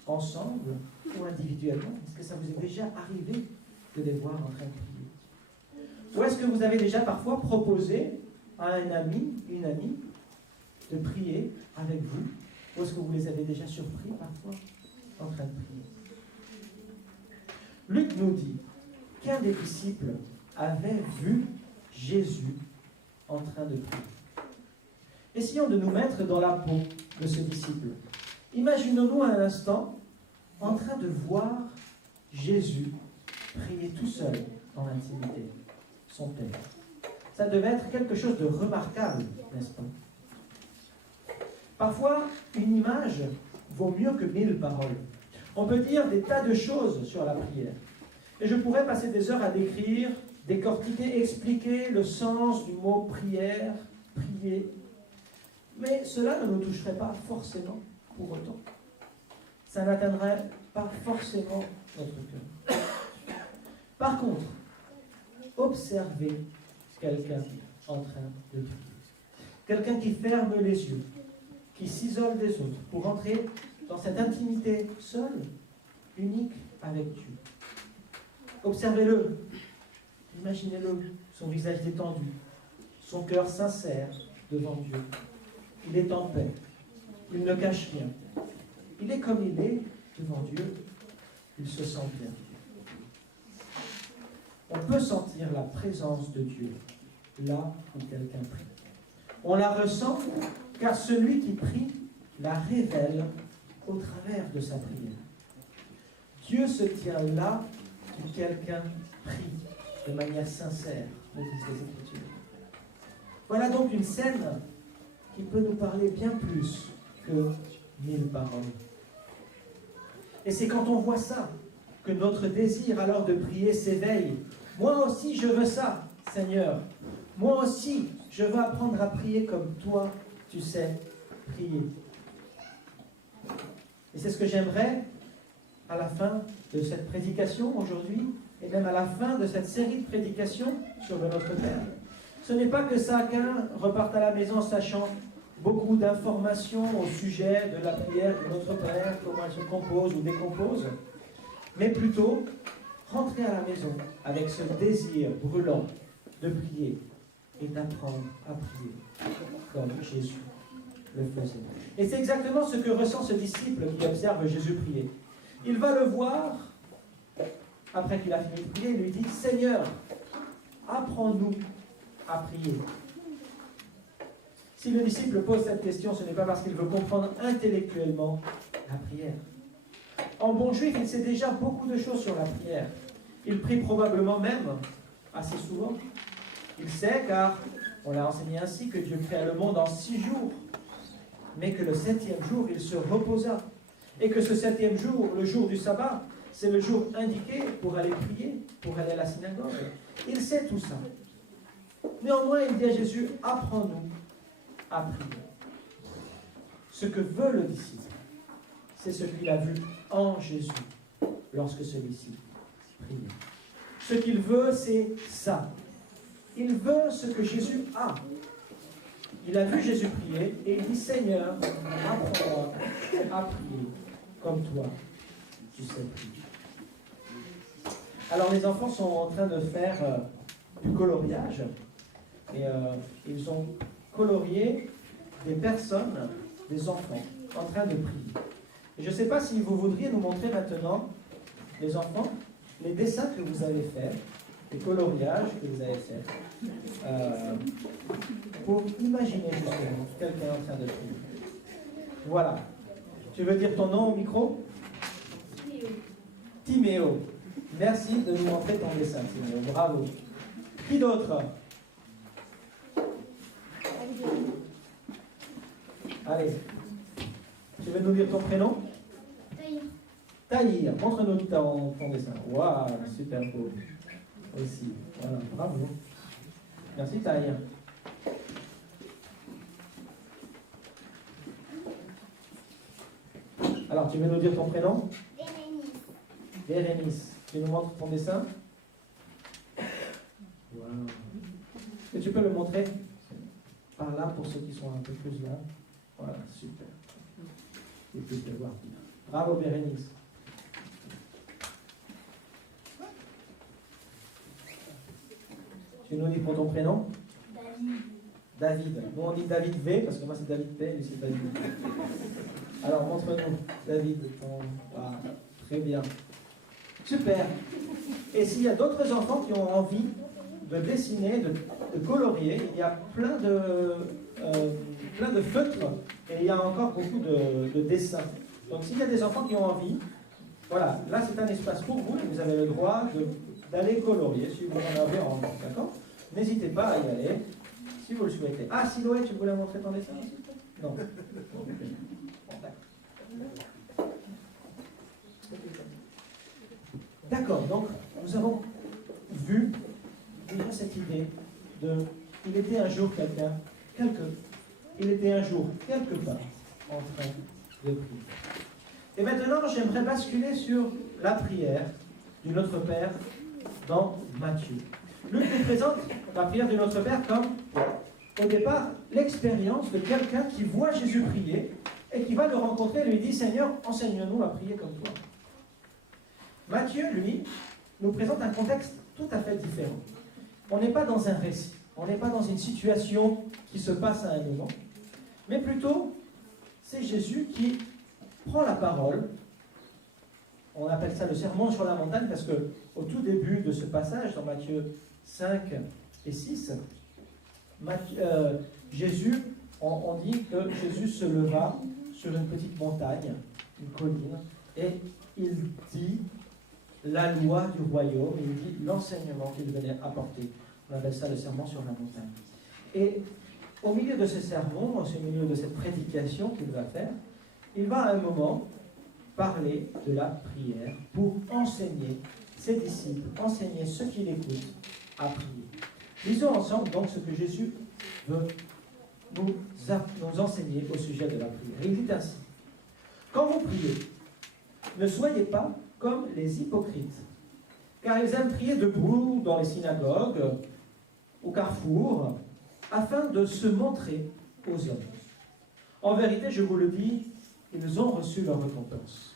ensemble ou individuellement? Est-ce que ça vous est déjà arrivé de les voir en train de prier? Ou est-ce que vous avez déjà parfois proposé à un ami, une amie, de prier avec vous? Ou est-ce que vous les avez déjà surpris parfois en train de prier? Luc nous dit qu'un des disciples avait vu Jésus en train de prier. Essayons de nous mettre dans la peau de ce disciple. Imaginons-nous un instant en train de voir Jésus prier tout seul dans l'intimité, son Père. Ça devait être quelque chose de remarquable, n'est-ce pas? Parfois, une image vaut mieux que 1000 paroles. On peut dire des tas de choses sur la prière. Et je pourrais passer des heures à décrire, décortiquer, expliquer le sens du mot prière, prier. Mais cela ne nous toucherait pas forcément pour autant. Ça n'atteindrait pas forcément notre cœur. Par contre, observez quelqu'un en train de prier. Quelqu'un qui ferme les yeux, qui s'isole des autres pour entrer dans cette intimité seule, unique avec Dieu. Observez-le, imaginez-le, son visage détendu, son cœur sincère devant Dieu. Il est en paix, il ne cache rien. Il est comme il est devant Dieu, il se sent bien. On peut sentir la présence de Dieu là où quelqu'un prie. On la ressent car celui qui prie la révèle au travers de sa prière. Dieu se tient là où quelqu'un prie de manière sincère, nous disent les Écritures. Voilà donc une scène qui peut nous parler bien plus que 1000 paroles. Et c'est quand on voit ça que notre désir alors de prier s'éveille. Moi aussi je veux ça, Seigneur. Moi aussi je veux apprendre à prier comme toi, tu sais prier. Et c'est ce que j'aimerais à la fin de cette prédication aujourd'hui, et même à la fin de cette série de prédications sur le Notre Père. Ce n'est pas que chacun reparte à la maison sachant beaucoup d'informations au sujet de la prière de Notre Père, comment elle se compose ou décompose, mais plutôt rentrer à la maison avec ce désir brûlant de prier et d'apprendre à prier comme Jésus le faisait. Et c'est exactement ce que ressent ce disciple qui observe Jésus prier. Il va le voir, après qu'il a fini de prier, il lui dit « Seigneur, apprends-nous à prier ». Si le disciple pose cette question, ce n'est pas parce qu'il veut comprendre intellectuellement la prière. En bon juif, il sait déjà beaucoup de choses sur la prière. Il prie probablement même assez souvent. Il sait, car on l'a enseigné ainsi, que Dieu créa le monde en 6 jours, mais que le 7e jour, il se reposa. Et que ce 7e jour, le jour du sabbat, c'est le jour indiqué pour aller prier, pour aller à la synagogue. Il sait tout ça. Néanmoins, il dit à Jésus, apprends-nous à prier. Ce que veut le disciple, c'est ce qu'il a vu en Jésus lorsque celui-ci priait. Ce qu'il veut, c'est ça. Il veut ce que Jésus a. Il a vu Jésus prier et il dit, Seigneur, apprends-moi à prier comme toi, tu sais prier. Alors les enfants sont en train de faire du coloriage et ils ont colorié des personnes, des enfants, en train de prier. Et je ne sais pas si vous voudriez nous montrer maintenant, les enfants, les dessins que vous avez faits, les coloriages que vous avez faits, pour imaginer justement quelqu'un en train de prier. Voilà. Tu veux dire ton nom au micro? Timéo. Merci de nous montrer ton dessin, Timéo. Bravo. Qui d'autre? Allez. Tu veux nous dire ton prénom? Tahir. Montre-nous ton dessin. Waouh, super beau. Aussi. Voilà, bravo. Merci Tahir. Alors, tu veux nous dire ton prénom? Bérénice. Tu nous montres ton dessin? Wow. Est-ce que tu peux le montrer par là pour ceux qui sont un peu plus là? Voilà, super. Et puis je vais voir. Bravo Bérénice. Tu nous dis pour ton prénom? David. Nous on dit David V parce que moi c'est David P, lui c'est David. Alors montre-nous David. Ah, très bien. Super. Et s'il y a d'autres enfants qui ont envie de dessiner, de colorier, il y a plein de plein de feutres et il y a encore beaucoup de dessins. Donc s'il y a des enfants qui ont envie, voilà, là c'est un espace pour vous et vous avez le droit d'aller colorier si vous en avez envie, d'accord? N'hésitez pas à y aller si vous le souhaitez. Ah, Siloé, tu voulais montrer ton dessin aussi? Non. Bon, d'accord, donc nous avons vu déjà cette idée de il était un jour il était un jour quelque part en train de prier. Et maintenant, j'aimerais basculer sur la prière du Notre Père dans Matthieu. Luc nous présente la prière du Notre Père comme, au départ, l'expérience de quelqu'un qui voit Jésus prier et qui va le rencontrer et lui dit « Seigneur, enseigne-nous à prier comme toi ». Matthieu, lui, nous présente un contexte tout à fait différent. On n'est pas dans un récit, on n'est pas dans une situation qui se passe à un moment, mais plutôt, c'est Jésus qui prend la parole. On appelle ça le sermon sur la montagne parce qu'au tout début de ce passage, dans Matthieu 5 et 6, Jésus, on dit que Jésus se leva sur une petite montagne, une colline, et il dit la loi du royaume, et il dit l'enseignement qu'il venait apporter. On appelle ça le sermon sur la montagne. Et au milieu de ce sermon, au milieu de cette prédication qu'il va faire, il va à un moment parler de la prière pour enseigner ses disciples, enseigner ceux qui l'écoutent à prier. Lisons ensemble donc ce que Jésus veut nous enseigner au sujet de la prière. Il dit ainsi: quand vous priez, ne soyez pas comme les hypocrites, car ils aiment prier debout dans les synagogues, au carrefour, afin de se montrer aux hommes. En vérité, je vous le dis, ils ont reçu leur récompense.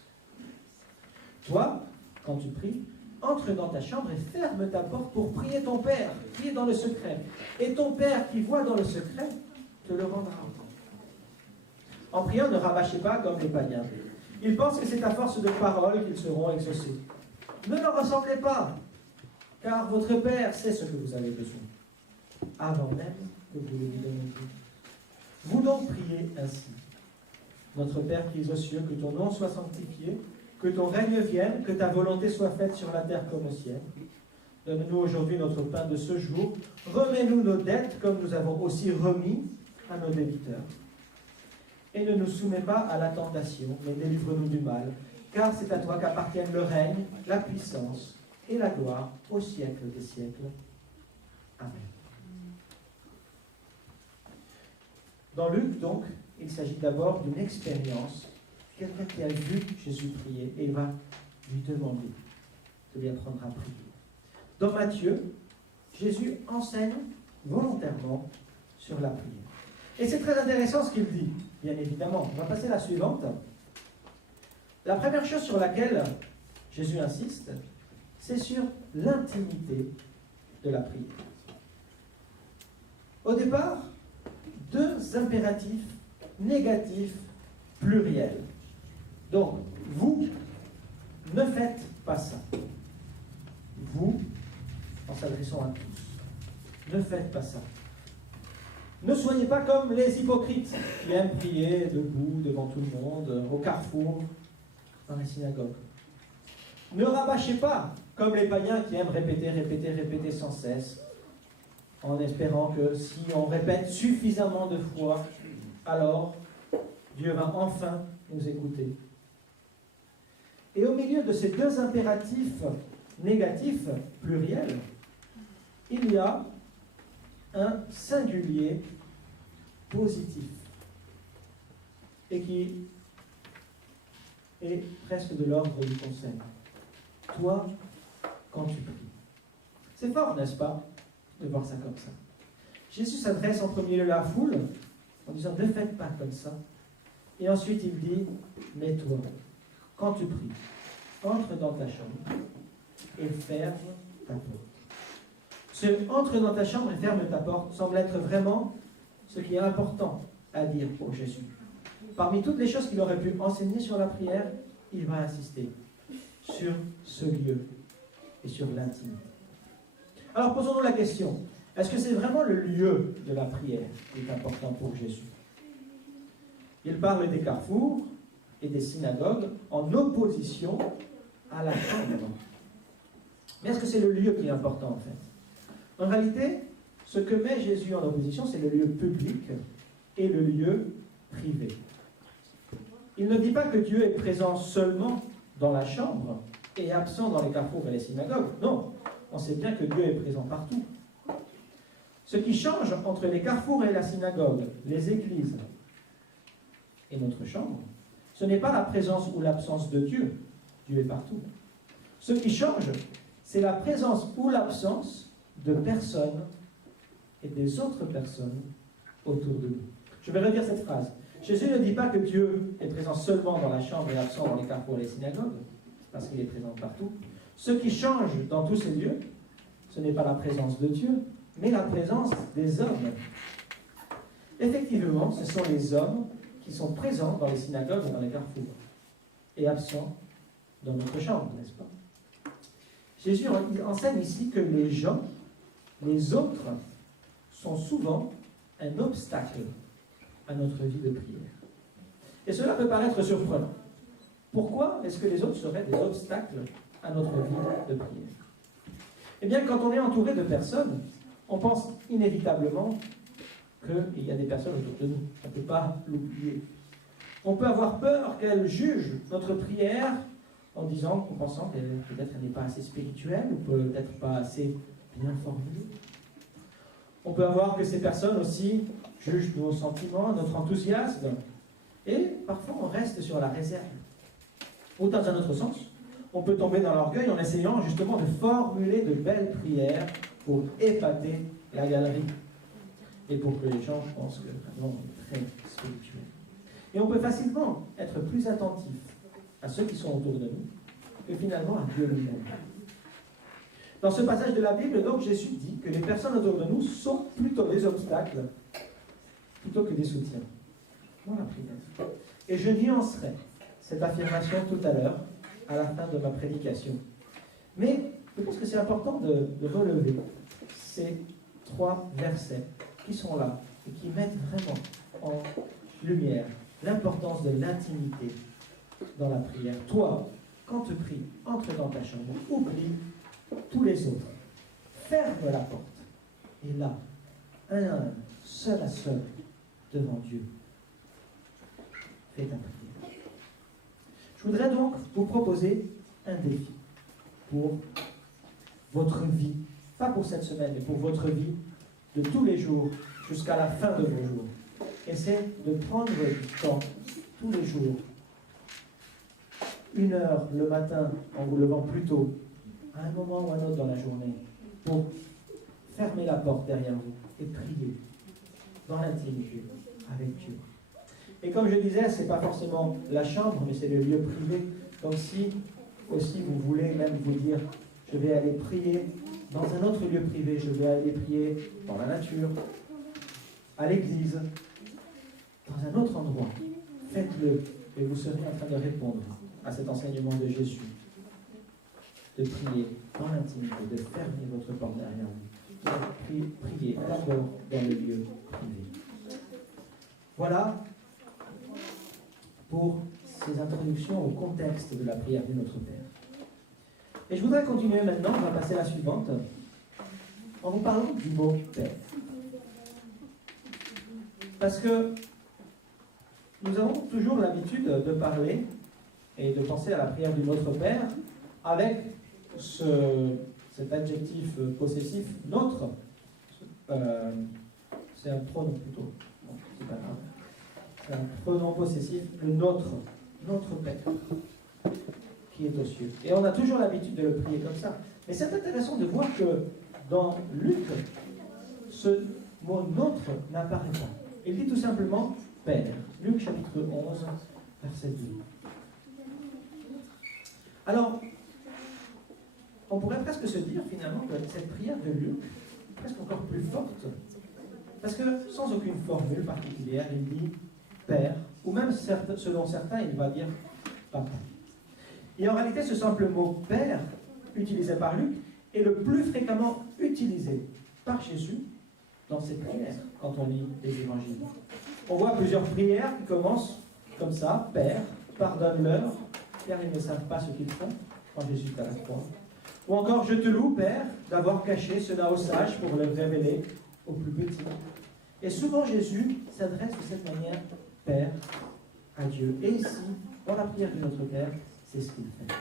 Toi, quand tu pries, entre dans ta chambre et ferme ta porte pour prier ton Père, qui est dans le secret. Et ton Père qui voit dans le secret te le rendra. En priant, ne rabâchez pas comme les païens. Ils pensent que c'est à force de paroles qu'ils seront exaucés. Ne leur ressemblez pas, car votre Père sait ce que vous avez besoin, avant même que vous le lui demandiez. Vous donc priez ainsi. Notre Père qui es aux cieux, que ton nom soit sanctifié, que ton règne vienne, que ta volonté soit faite sur la terre comme au ciel. Donne-nous aujourd'hui notre pain de ce jour. Remets-nous nos dettes comme nous avons aussi remis à nos débiteurs. Et ne nous soumets pas à la tentation, mais délivre-nous du mal, car c'est à toi qu'appartiennent le règne, la puissance et la gloire au siècle des siècles. Amen. Dans Luc, donc, il s'agit d'abord d'une expérience, quelqu'un qui a vu Jésus prier, et il va lui demander de lui apprendre à prier. Dans Matthieu, Jésus enseigne volontairement sur la prière. Et c'est très intéressant ce qu'il dit, bien évidemment. On va passer à la suivante. La première chose sur laquelle Jésus insiste, c'est sur l'intimité de la prière. Au départ, deux impératifs négatifs pluriels. Donc, vous ne faites pas ça. Vous, en s'adressant à tous, ne faites pas ça. Ne soyez pas comme les hypocrites qui aiment prier debout devant tout le monde, au carrefour, dans la synagogue. Ne rabâchez pas comme les païens qui aiment répéter sans cesse, en espérant que si on répète suffisamment de fois, alors Dieu va enfin nous écouter. Et au milieu de ces deux impératifs négatifs, pluriels, il y a un singulier positif et qui est presque de l'ordre du conseil. Toi, quand tu pries. C'est fort, n'est-ce pas, de voir ça comme ça. Jésus s'adresse en premier lieu à la foule en disant « Ne faites pas comme ça ». Et ensuite il dit « Mais toi, quand tu pries, entre dans ta chambre et ferme ta porte ». Ce « entre dans ta chambre et ferme ta porte » semble être vraiment ce qui est important à dire pour Jésus. Parmi toutes les choses qu'il aurait pu enseigner sur la prière, il va insister sur ce lieu et sur l'intimité. Alors posons-nous la question, Est-ce que c'est vraiment le lieu de la prière qui est important pour Jésus? Il parle des carrefours et des synagogues en opposition à la chambre. Mais est-ce que c'est le lieu qui est important en fait? En réalité, ce que met Jésus en opposition, c'est le lieu public et le lieu privé. Il ne dit pas que Dieu est présent seulement dans la chambre et absent dans les carrefours et les synagogues. Non, on sait bien que Dieu est présent partout. Ce qui change entre les carrefours et la synagogue, les églises et notre chambre, ce n'est pas la présence ou l'absence de Dieu. Dieu est partout. Ce qui change, c'est la présence ou l'absence de personnes et des autres personnes autour de nous. Je vais redire cette phrase. Jésus ne dit pas que Dieu est présent seulement dans la chambre et absent dans les carrefours et les synagogues, parce qu'il est présent partout. Ce qui change dans tous ces lieux, ce n'est pas la présence de Dieu, mais la présence des hommes. Effectivement, ce sont les hommes qui sont présents dans les synagogues et dans les carrefours, et absents dans notre chambre, n'est-ce pas? Jésus enseigne ici que les gens, les autres, sont souvent un obstacle à notre vie de prière. Et cela peut paraître surprenant. Pourquoi est-ce que les autres seraient des obstacles à notre vie de prière? Eh bien, quand on est entouré de personnes, on pense inévitablement qu'il y a des personnes autour de nous. On ne peut pas l'oublier. On peut avoir peur qu'elles jugent notre prière en pensant qu'elle peut-être n'est pas assez spirituelle ou peut-être pas assez bien formulée. On peut avoir que ces personnes aussi jugent nos sentiments, notre enthousiasme, et parfois on reste sur la réserve. Ou dans un autre sens, on peut tomber dans l'orgueil en essayant justement de formuler de belles prières pour épater la galerie et pour que les gens pensent que vraiment on est très spirituel. Et on peut facilement être plus attentif à ceux qui sont autour de nous que finalement à Dieu lui-même. Dans ce passage de la Bible, donc, Jésus dit que les personnes autour de nous sont plutôt des obstacles plutôt que des soutiens dans la prière. Et je nuancerai cette affirmation tout à l'heure, à la fin de ma prédication. Mais je pense que c'est important de relever ces 3 versets qui sont là et qui mettent vraiment en lumière l'importance de l'intimité dans la prière. Toi, quand tu pries, entre dans ta chambre, oublie tous les autres. Ferme la porte. Et là, un, seul à seul, devant Dieu. Fais ta prière. Je voudrais donc vous proposer un défi pour votre vie. Pas pour cette semaine, mais pour votre vie de tous les jours jusqu'à la fin de vos jours. Essayez de prendre du temps tous les jours. 1 heure le matin en vous levant plus tôt, à un moment ou un autre dans la journée, pour fermer la porte derrière vous et prier dans l'intimité avec Dieu. Et comme je disais, ce n'est pas forcément la chambre, mais c'est le lieu privé, comme si aussi vous voulez même vous dire, je vais aller prier dans un autre lieu privé, je vais aller prier dans la nature, à l'église, dans un autre endroit. Faites-le et vous serez en train de répondre à cet enseignement de Jésus. De prier dans l'intimité, de fermer votre porte derrière vous. De prier d'abord dans le lieu privé. Voilà pour ces introductions au contexte de la prière de notre Père. Et je voudrais continuer maintenant, on va passer à la suivante, en vous parlant du mot Père. Parce que nous avons toujours l'habitude de parler et de penser à la prière du Notre Père avec cet adjectif possessif, notre. C'est un pronom plutôt. Bon, c'est pas grave. C'est un pronom possessif, le notre Père, qui est aux cieux. Et on a toujours l'habitude de le prier comme ça. Mais c'est intéressant de voir que dans Luc, ce mot notre n'apparaît pas. Il dit tout simplement Père. Luc chapitre 11, verset 2. Alors, on pourrait presque se dire finalement que cette prière de Luc est presque encore plus forte. Parce que sans aucune formule particulière, il dit Père, ou même selon certains, il va dire Papa. Et en réalité, ce simple mot Père, utilisé par Luc, est le plus fréquemment utilisé par Jésus dans ses prières quand on lit les évangiles. On voit plusieurs prières qui commencent comme ça. Père, pardonne-leur, car ils ne savent pas ce qu'ils font, quand Jésus est à la croix. Ou encore, je te loue, Père, d'avoir caché cela aux sages pour le révéler aux plus petits. Et souvent, Jésus s'adresse de cette manière, Père, à Dieu. Et ici, dans la prière de notre Père, c'est ce qu'il fait.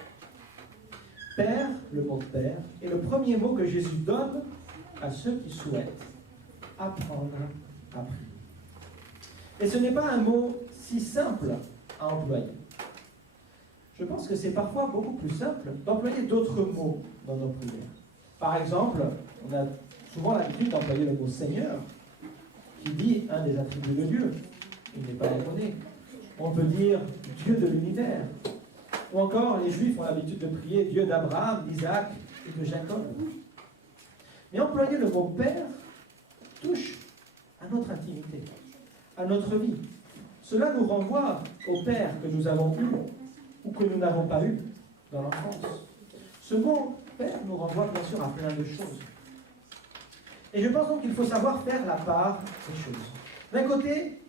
Père, le mot Père, est le premier mot que Jésus donne à ceux qui souhaitent apprendre à prier. Et ce n'est pas un mot si simple à employer. Je pense que c'est parfois beaucoup plus simple d'employer d'autres mots dans nos prières. Par exemple, on a souvent l'habitude d'employer le mot Seigneur, qui dit un des attributs de Dieu. Il n'est pas inconnu. On peut dire Dieu de l'univers. Ou encore, les Juifs ont l'habitude de prier Dieu d'Abraham, d'Isaac et de Jacob. Mais employer le mot Père touche à notre intimité, à notre vie. Cela nous renvoie au Père que nous avons eu ou que nous n'avons pas eu dans l'enfance. Ce mot Père nous renvoie bien sûr à plein de choses. Et je pense donc qu'il faut savoir faire la part des choses. D'un côté,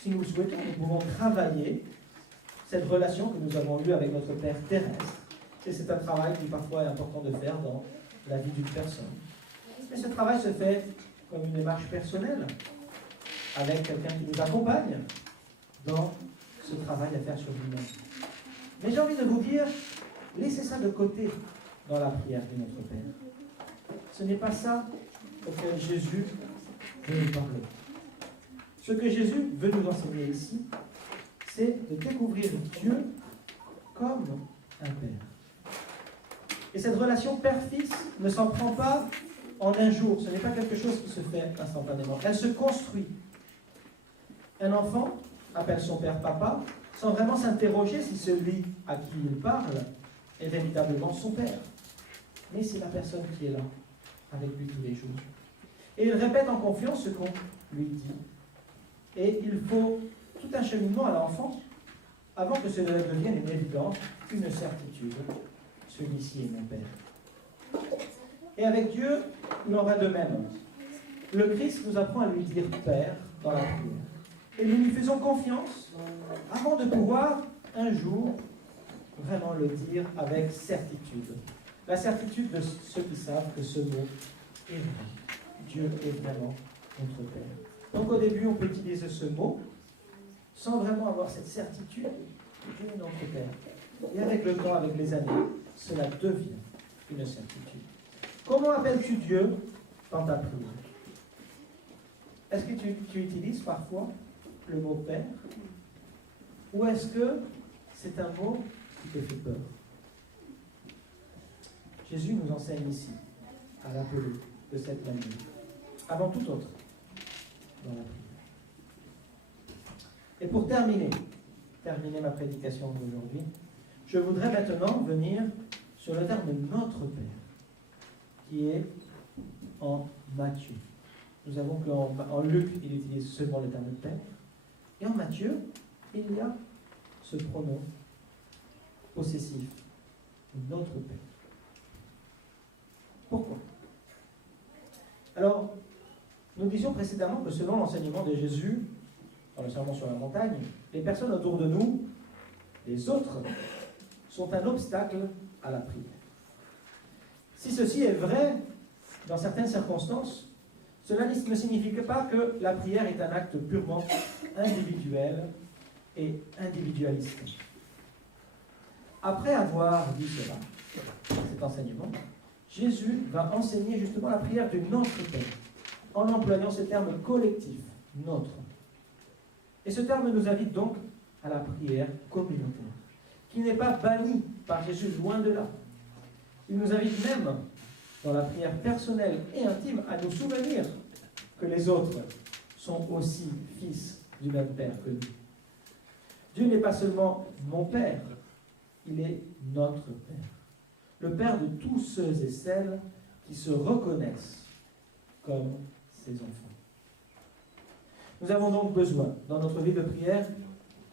si nous le souhaitons, nous pouvons travailler cette relation que nous avons eue avec notre Père terrestre. Et c'est un travail qui parfois est important de faire dans la vie d'une personne. Et ce travail se fait comme une démarche personnelle, avec quelqu'un qui nous accompagne dans ce travail à faire sur lui-même. Mais j'ai envie de vous dire, laissez ça de côté dans la prière de notre Père. Ce n'est pas ça auquel Jésus veut nous parler. Ce que Jésus veut nous enseigner ici, c'est de découvrir Dieu comme un Père. Et cette relation père-fils ne s'en prend pas en un jour. Ce n'est pas quelque chose qui se fait instantanément. Elle se construit. Un enfant appelle son père papa sans vraiment s'interroger si celui à qui il parle est véritablement son père. Mais c'est la personne qui est là, avec lui tous les jours. Et il répète en confiance ce qu'on lui dit. Et il faut tout un cheminement à l'enfant avant que cela devienne une évidence, une certitude. Celui-ci est mon Père. Et avec Dieu, il en va de même. Le Christ nous apprend à lui dire Père dans la prière. Et nous lui faisons confiance avant de pouvoir, un jour, vraiment le dire avec certitude. La certitude de ceux qui savent que ce mot est vrai. Dieu est vraiment notre Père. Donc au début, on peut utiliser ce mot sans vraiment avoir cette certitude que Dieu est notre Père. Et avec le temps, avec les années, cela devient une certitude. Comment appelles-tu Dieu dans ta prière? Est-ce que tu utilises parfois le mot Père? Ou est-ce que c'est un mot qui te fait peur? Jésus nous enseigne ici à l'appeler de cette manière, avant tout autre, dans la prière. Et pour terminer ma prédication d'aujourd'hui, je voudrais maintenant venir sur le terme notre Père, qui est en Matthieu. Nous avons qu'en Luc, il utilise seulement le terme Père, et en Matthieu, il y a ce pronom possessif, notre Père. Pourquoi? Alors, nous disions précédemment que selon l'enseignement de Jésus, dans le sermon sur la montagne, les personnes autour de nous, les autres, sont un obstacle à la prière. Si ceci est vrai dans certaines circonstances, cela ne signifie pas que la prière est un acte purement individuel et individualiste. Après avoir dit cela, cet enseignement, Jésus va enseigner justement la prière du Notre Père, en employant ce terme collectif, notre. Et ce terme nous invite donc à la prière communautaire, qui n'est pas bannie par Jésus, loin de là. Il nous invite même, dans la prière personnelle et intime, à nous souvenir que les autres sont aussi fils du même Père que nous. Dieu n'est pas seulement mon Père, il est notre Père. Le Père de tous ceux et celles qui se reconnaissent comme ses enfants. Nous avons donc besoin, dans notre vie de prière,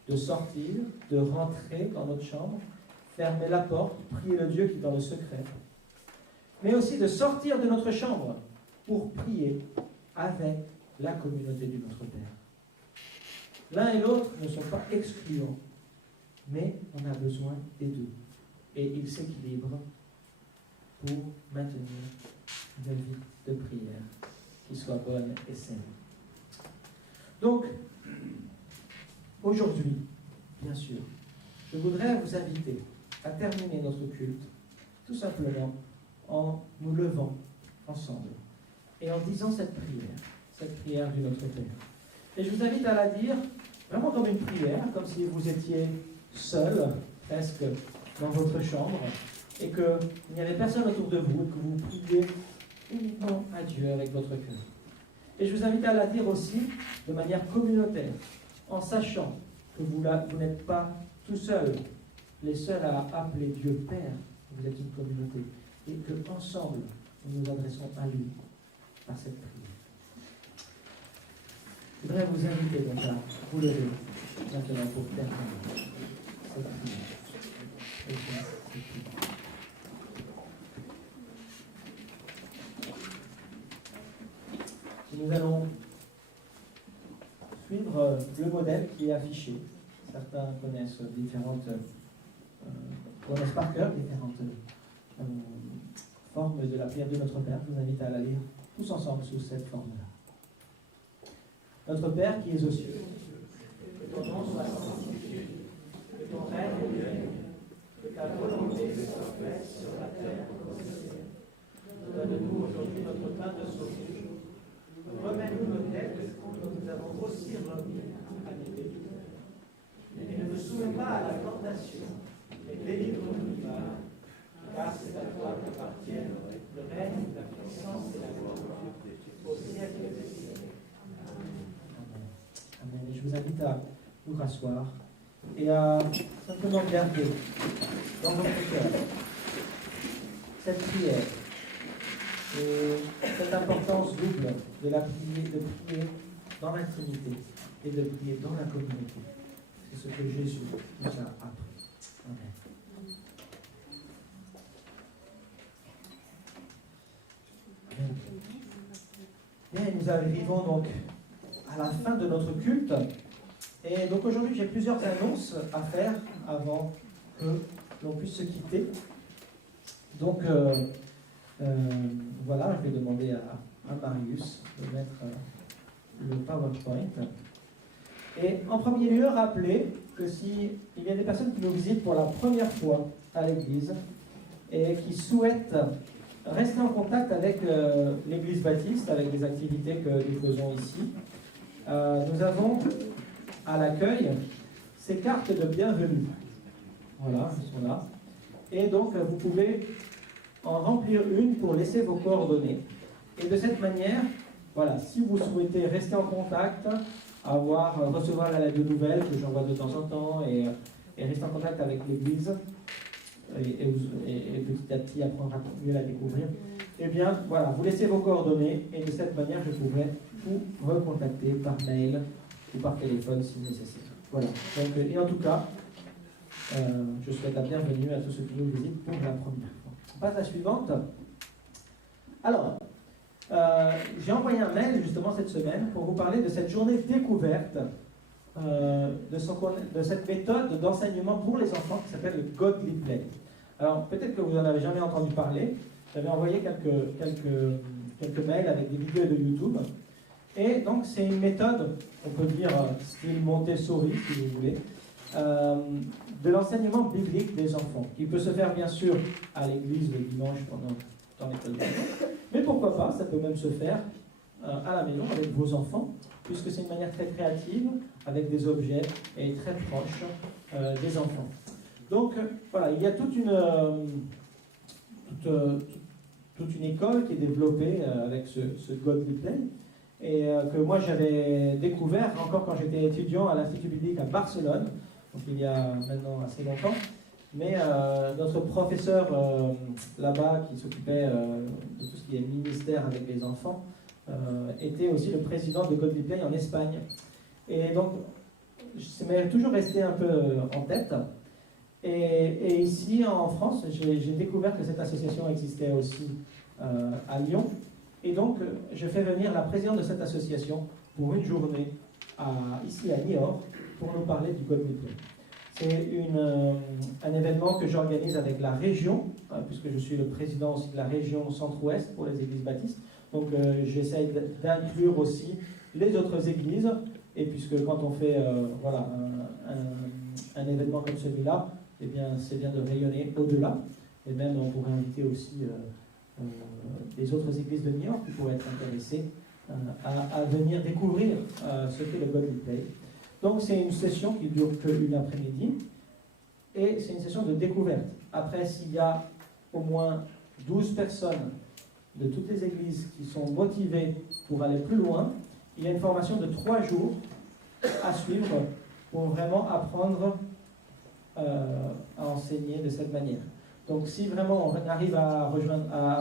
de sortir, de rentrer dans notre chambre, fermer la porte, prier le Dieu qui est dans le secret, mais aussi de sortir de notre chambre pour prier avec la communauté du Notre Père. L'un et l'autre ne sont pas excluants, mais on a besoin des deux. Et ils s'équilibrent pour maintenir une vie de prière qui soit bonne et saine. Donc, aujourd'hui, bien sûr, je voudrais vous inviter à terminer notre culte tout simplement en nous levant ensemble et en disant cette prière du Notre Père. Et je vous invite à la dire vraiment comme une prière, comme si vous étiez seul, presque dans votre chambre, et qu'il n'y avait personne autour de vous, et que vous priez uniquement à Dieu avec votre cœur. Et je vous invite à la dire aussi de manière communautaire, en sachant que vous n'êtes pas tout seul, les seuls à appeler Dieu Père, vous êtes une communauté, et que ensemble nous nous adressons à lui par cette prière. Je voudrais vous inviter donc à vous lever maintenant pour terminer cette prière. Et nous allons suivre le modèle qui est affiché. Certains connaissent connaissent par cœur différentes formes de la prière de notre Père. Je vous invite à la lire tous ensemble sous cette forme-là. Notre Père qui es aux cieux, que ton nom soit sanctifié, que ton règne vienne, que ta volonté soit faite sur la terre comme au ciel. Donne-nous aujourd'hui notre pain de ce jour. Remets-nous nos dettes comme nous avons aussi remis à nos débiteurs. Et ne nous soumets pas à la tentation, mais délivre-nous du mal, car c'est à toi qu'appartiennent le règne, la puissance et la gloire au siècle des siècles. Amen. Et je vous invite à vous rasseoir et à simplement garder dans votre cœur cette prière et cette importance double de prier dans l'intimité et de prier dans la communauté. C'est ce que Jésus nous a appris. Amen. Bien, nous arrivons donc à la fin de notre culte. Et donc aujourd'hui, j'ai plusieurs annonces à faire avant que l'on puisse se quitter. Donc, voilà, je vais demander à Marius de mettre le PowerPoint. Et en premier lieu, rappelez que s'il y a des personnes qui nous visitent pour la première fois à l'église et qui souhaitent rester en contact avec l'église baptiste, avec les activités que nous faisons ici, nous avons à l'accueil ces cartes de bienvenue. Voilà, elles sont là. Et donc, vous pouvez en remplir une pour laisser vos coordonnées. Et de cette manière, voilà, si vous souhaitez rester en contact, recevoir la lettre de nouvelles que j'envoie de temps en temps et rester en contact avec l'église et petit à petit apprendre à mieux la découvrir, eh bien, voilà, vous laissez vos coordonnées et de cette manière, je pourrai vous recontacter par mail ou par téléphone si nécessaire. Voilà. Donc, et en tout cas, je souhaite la bienvenue à tous ceux qui nous visitent pour la première fois. On passe à la suivante. Alors, j'ai envoyé un mail justement cette semaine pour vous parler de cette journée découverte de cette méthode d'enseignement pour les enfants qui s'appelle le Godly Play. Alors, peut-être que vous n'en avez jamais entendu parler. J'avais envoyé quelques mails avec des vidéos de YouTube. Et donc, c'est une méthode, on peut dire style Montessori, si vous voulez, de l'enseignement biblique des enfants, qui peut se faire bien sûr à l'église le dimanche dans l'école de jour, mais pourquoi pas, ça peut même se faire à la maison avec vos enfants, puisque c'est une manière très créative, avec des objets et très proche des enfants. Donc voilà, il y a toute une école qui est développée avec ce Godly Play, et que moi j'avais découvert encore quand j'étais étudiant à l'Institut biblique à Barcelone, donc il y a maintenant assez longtemps. Mais notre professeur là-bas, qui s'occupait de tout ce qui est ministère avec les enfants, était aussi le président de Godly Play en Espagne. Et donc, ça m'est toujours resté un peu en tête. Et ici, en France, j'ai découvert que cette association existait aussi à Lyon. Et donc, je fais venir la présidente de cette association pour une journée ici à Niort pour nous parler du Godly Play. C'est un événement que j'organise avec la région, puisque je suis le président aussi de la région centre-ouest pour les églises baptistes. Donc j'essaie d'inclure aussi les autres églises, et puisque quand on fait voilà, un événement comme celui-là, eh bien, c'est bien de rayonner au-delà, et même on pourrait inviter aussi les autres églises de Niort qui pourraient être intéressées à venir découvrir ce qu'est le Godly Play. Donc c'est une session qui dure qu'une après-midi, et c'est une session de découverte. Après, s'il y a au moins 12 personnes de toutes les églises qui sont motivées pour aller plus loin, il y a une formation de 3 jours à suivre pour vraiment apprendre à enseigner de cette manière. Donc si vraiment on arrive à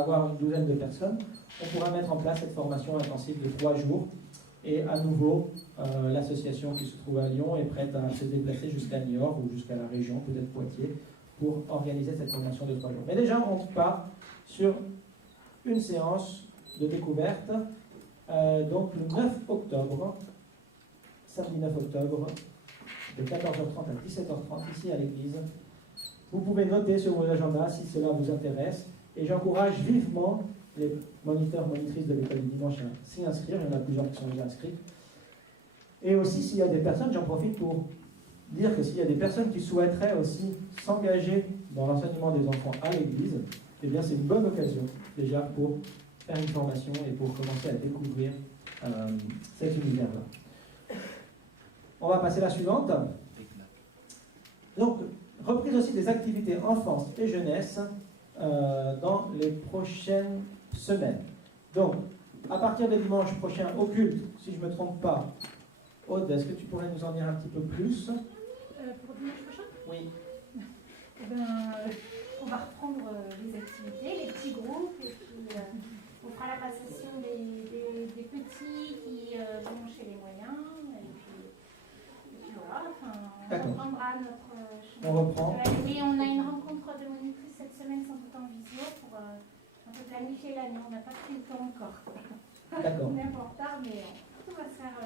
avoir une douzaine de personnes, on pourra mettre en place cette formation intensive de 3 jours. Et à nouveau, l'association qui se trouve à Lyon est prête à se déplacer jusqu'à Niort ou jusqu'à la région, peut-être Poitiers, pour organiser cette formation de 3 jours. Mais déjà, on part sur une séance de découverte, donc le 9 octobre, samedi 9 octobre, de 14h30 à 17h30, ici à l'église. Vous pouvez noter sur vos agendas si cela vous intéresse, et j'encourage vivement les moniteurs, monitrices de l'école du dimanche à s'y inscrire. Il y en a plusieurs qui sont déjà inscrits. Et aussi, s'il y a des personnes, j'en profite pour dire que s'il y a des personnes qui souhaiteraient aussi s'engager dans l'enseignement des enfants à l'église, eh bien c'est une bonne occasion déjà pour faire une formation et pour commencer à découvrir cet univers-là. On va passer à la suivante. Donc, reprise aussi des activités enfance et jeunesse dans les prochaines semaines. Donc, à partir de dimanche prochain, au culte, si je ne me trompe pas, Aude, est-ce que tu pourrais nous en dire un petit peu plus? Pour dimanche prochain? Oui. Eh ben, on va reprendre les activités, les petits groupes, et puis on fera la passation des petits qui vont chez les moyens, et puis voilà, enfin, on reprendra notre chemin. On reprend. Oui, on a une rencontre de monitrice cette semaine, sans doute en visio, pour un peu planifier l'année. On n'a pas pris le temps encore. D'accord. On est un peu en retard, mais tout va se faire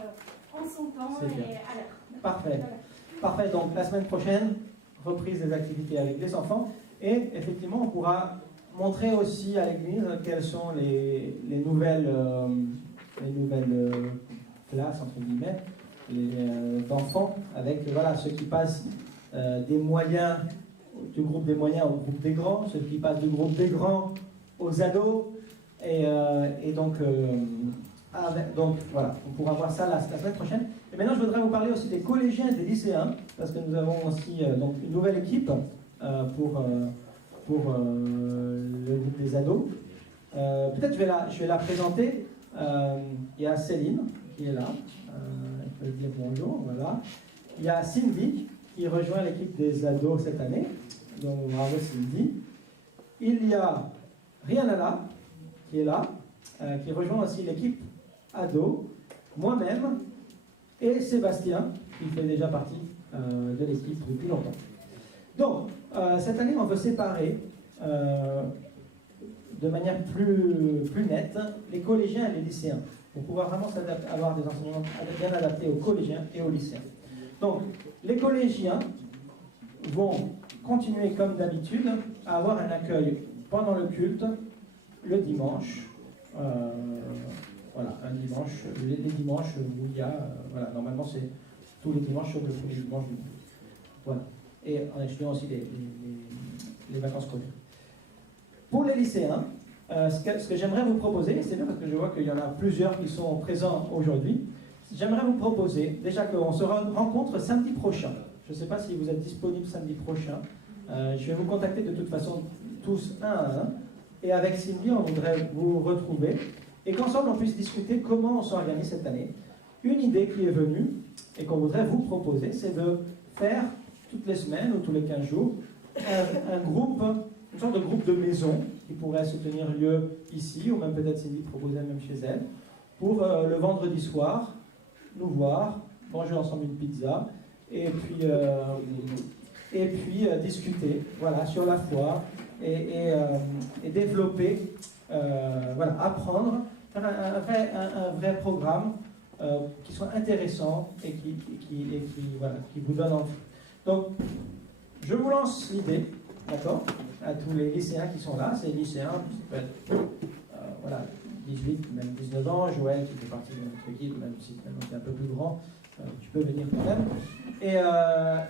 en son temps et à l'heure. Parfait. Voilà. Parfait. Donc, la semaine prochaine, reprise des activités avec les enfants. Et effectivement, on pourra montrer aussi à l'église quelles sont les nouvelles classes, entre guillemets, d'enfants, avec voilà, ceux qui passent des moyens, du groupe des moyens au groupe des grands, ceux qui passent du groupe des grands aux ados. Et donc voilà, on pourra voir ça la semaine prochaine. Et maintenant, je voudrais vous parler aussi des collégiens et des lycéens, parce que nous avons aussi donc une nouvelle équipe pour le groupe des ados. Peut-être je vais la présenter. Il y a Céline qui est là. Je peux dire bonjour. Voilà. Il y a Cindy qui rejoint l'équipe des ados cette année. Donc bravo Cindy. Il y a Rihanna qui est là, qui rejoint aussi l'équipe ado, moi-même et Sébastien qui fait déjà partie de l'équipe depuis longtemps. Donc, cette année, on veut séparer de manière plus nette les collégiens et les lycéens pour pouvoir vraiment avoir des enseignements bien adaptés aux collégiens et aux lycéens. Donc, les collégiens vont continuer comme d'habitude à avoir un accueil pendant le culte le dimanche. Voilà, un dimanche, les dimanches où il y a, voilà, normalement c'est tous les dimanches sur le premier dimanche du mois. Voilà. Et en excluant aussi les vacances scolaires. Pour les lycéens, ce que j'aimerais vous proposer, c'est bien parce que je vois qu'il y en a plusieurs qui sont présents aujourd'hui, j'aimerais vous proposer déjà qu'on se rencontre samedi prochain. Je ne sais pas si vous êtes disponible samedi prochain. Je vais vous contacter de toute façon tous un à un. Et avec Sylvie, on voudrait vous retrouver et qu'ensemble on puisse discuter comment on s'organise cette année. Une idée qui est venue et qu'on voudrait vous proposer, c'est de faire toutes les semaines ou tous les 15 jours un groupe, une sorte de groupe de maison qui pourrait se tenir lieu ici, ou même peut-être Sylvie proposer même chez elle, pour le vendredi soir, nous voir, manger ensemble une pizza, et puis discuter, voilà, sur la foi, et développer, voilà, apprendre faire un vrai programme qui soit intéressant et qui vous donne envie. Donc, je vous lance l'idée, d'accord, à tous les lycéens qui sont là. C'est lycéens, ça peut être, voilà, 18, même 19 ans. Joël, qui fait partie de notre équipe, même si tu es un peu plus grand, tu peux venir quand même.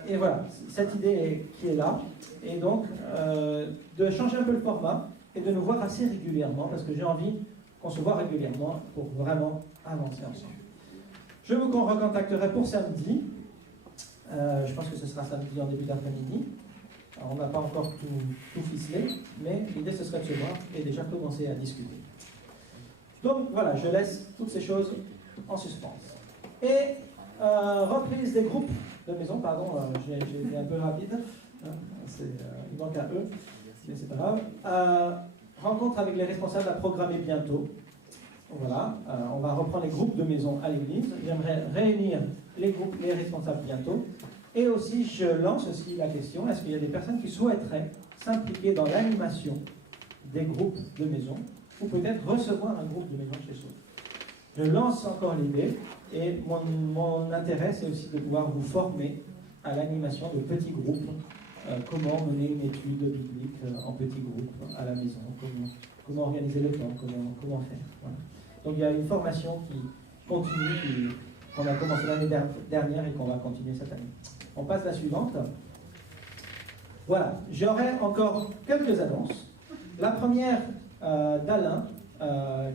Et voilà, cette idée qui est là. Et donc, de changer un peu le format et de nous voir assez régulièrement, parce que j'ai envie qu'on se voit régulièrement pour vraiment avancer ensemble. Je vous recontacterai pour samedi. Je pense que ce sera samedi en début d'après-midi. On n'a pas encore tout ficelé, mais l'idée ce serait de se voir et déjà commencer à discuter. Donc voilà, je laisse toutes ces choses en suspens. Et reprise des groupes de maison, pardon, j'ai été un peu rapide. Hein, il manque un E, mais c'est pas grave. Rencontre avec les responsables à programmer bientôt. Voilà, on va reprendre les groupes de maison à l'église. J'aimerais réunir les groupes, les responsables bientôt. Et aussi, je lance aussi la question, est-ce qu'il y a des personnes qui souhaiteraient s'impliquer dans l'animation des groupes de maison, ou peut-être recevoir un groupe de maison chez soi? Je lance encore l'idée, et mon intérêt, c'est aussi de pouvoir vous former à l'animation de petits groupes, comment mener une étude biblique en petits groupes à la maison, comment organiser le temps, comment faire. Voilà. Donc il y a une formation qui continue, qu'on a commencé l'année dernière et qu'on va continuer cette année. On passe à la suivante. Voilà, j'aurai encore quelques annonces. La première d'Alain,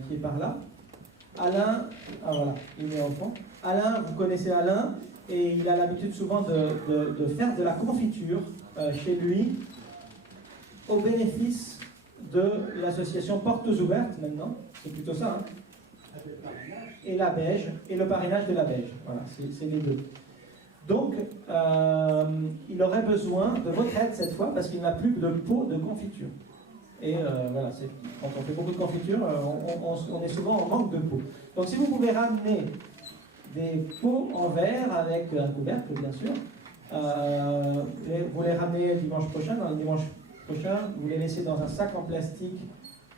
qui est par là. Alain, voilà, il est au fond. Alain, vous connaissez Alain, et il a l'habitude souvent de faire de la confiture chez lui, au bénéfice de l'association Portes Ouvertes maintenant. C'est plutôt ça, hein. Et la Beige, et le parrainage de la Beige. Voilà, c'est les deux. Donc, il aurait besoin de votre aide cette fois, parce qu'il n'a plus de pot de confiture. Et voilà, quand on fait beaucoup de confiture, on est souvent en manque de pots. Donc, si vous pouvez ramener des pots en verre avec un couvercle, bien sûr, vous les ramenez dimanche prochain, dans le dimanche prochain, vous les laissez dans un sac en plastique.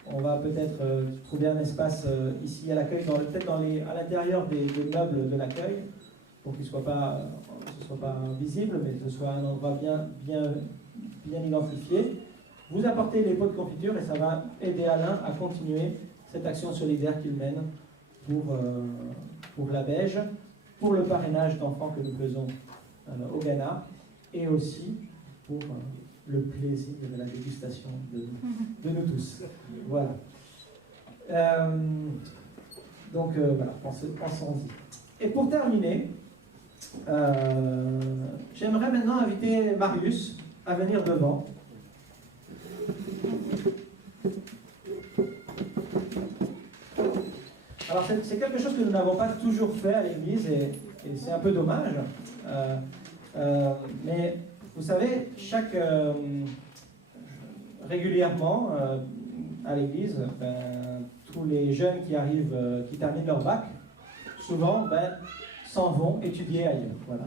On va peut-être trouver un espace ici à l'accueil, peut-être à l'intérieur des meubles de l'accueil, pour qu'il ne soit pas visible, mais que ce soit un endroit bien identifié. Vous apportez les pots de confiture et ça va aider Alain à continuer cette action solidaire qu'il mène pour la Beige, pour le parrainage d'enfants que nous faisons au Ghana, et aussi pour le plaisir de la dégustation de nous tous. Voilà. Donc voilà, pensons-y. Et pour terminer, j'aimerais maintenant inviter Marius à venir devant. Alors c'est quelque chose que nous n'avons pas toujours fait à l'église et c'est un peu dommage. Mais vous savez, régulièrement à l'église, tous les jeunes qui arrivent, qui terminent leur bac, souvent s'en vont étudier ailleurs. Voilà,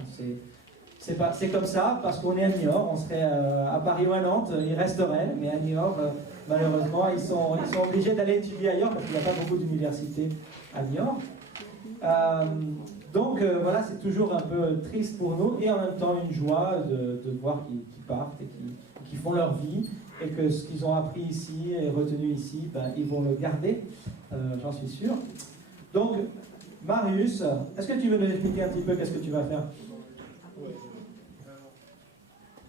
c'est comme ça, parce qu'on est à Niort, on serait à Paris ou à Nantes, ils resteraient, mais à Niort, malheureusement, ils sont obligés d'aller étudier ailleurs, parce qu'il n'y a pas beaucoup d'universités à Niort. Donc voilà, c'est toujours un peu triste pour nous, et en même temps une joie de voir qu'ils partent et qu'ils font leur vie, et que ce qu'ils ont appris ici et retenu ici, ils vont le garder, j'en suis sûr. Donc, Marius, est-ce que tu veux nous expliquer un petit peu qu'est-ce que tu vas faire? Oui.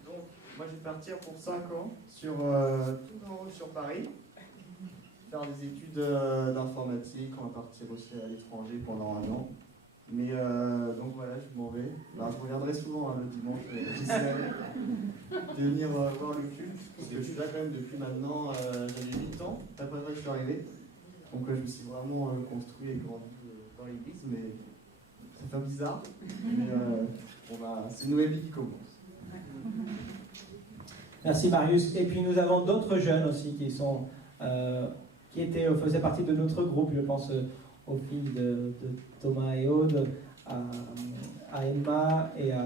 Donc, moi je vais partir pour 5 ans tout en haut sur Paris, faire des études d'informatique. On va partir aussi à l'étranger pendant 1 an. Mais donc voilà, je m'en vais. Je reviendrai souvent le dimanche, j'essaierai de venir voir le culte, parce que je suis là quand même depuis maintenant, j'avais 8 ans, après ça je suis arrivé. Donc je me suis vraiment construit et grandi dans l'église, mais ça fait bizarre. Mais c'est une nouvelle vie qui commence. Merci Marius. Et puis nous avons d'autres jeunes aussi qui faisaient partie de notre groupe, je pense aux filles de Thomas et Aude, à Emma et à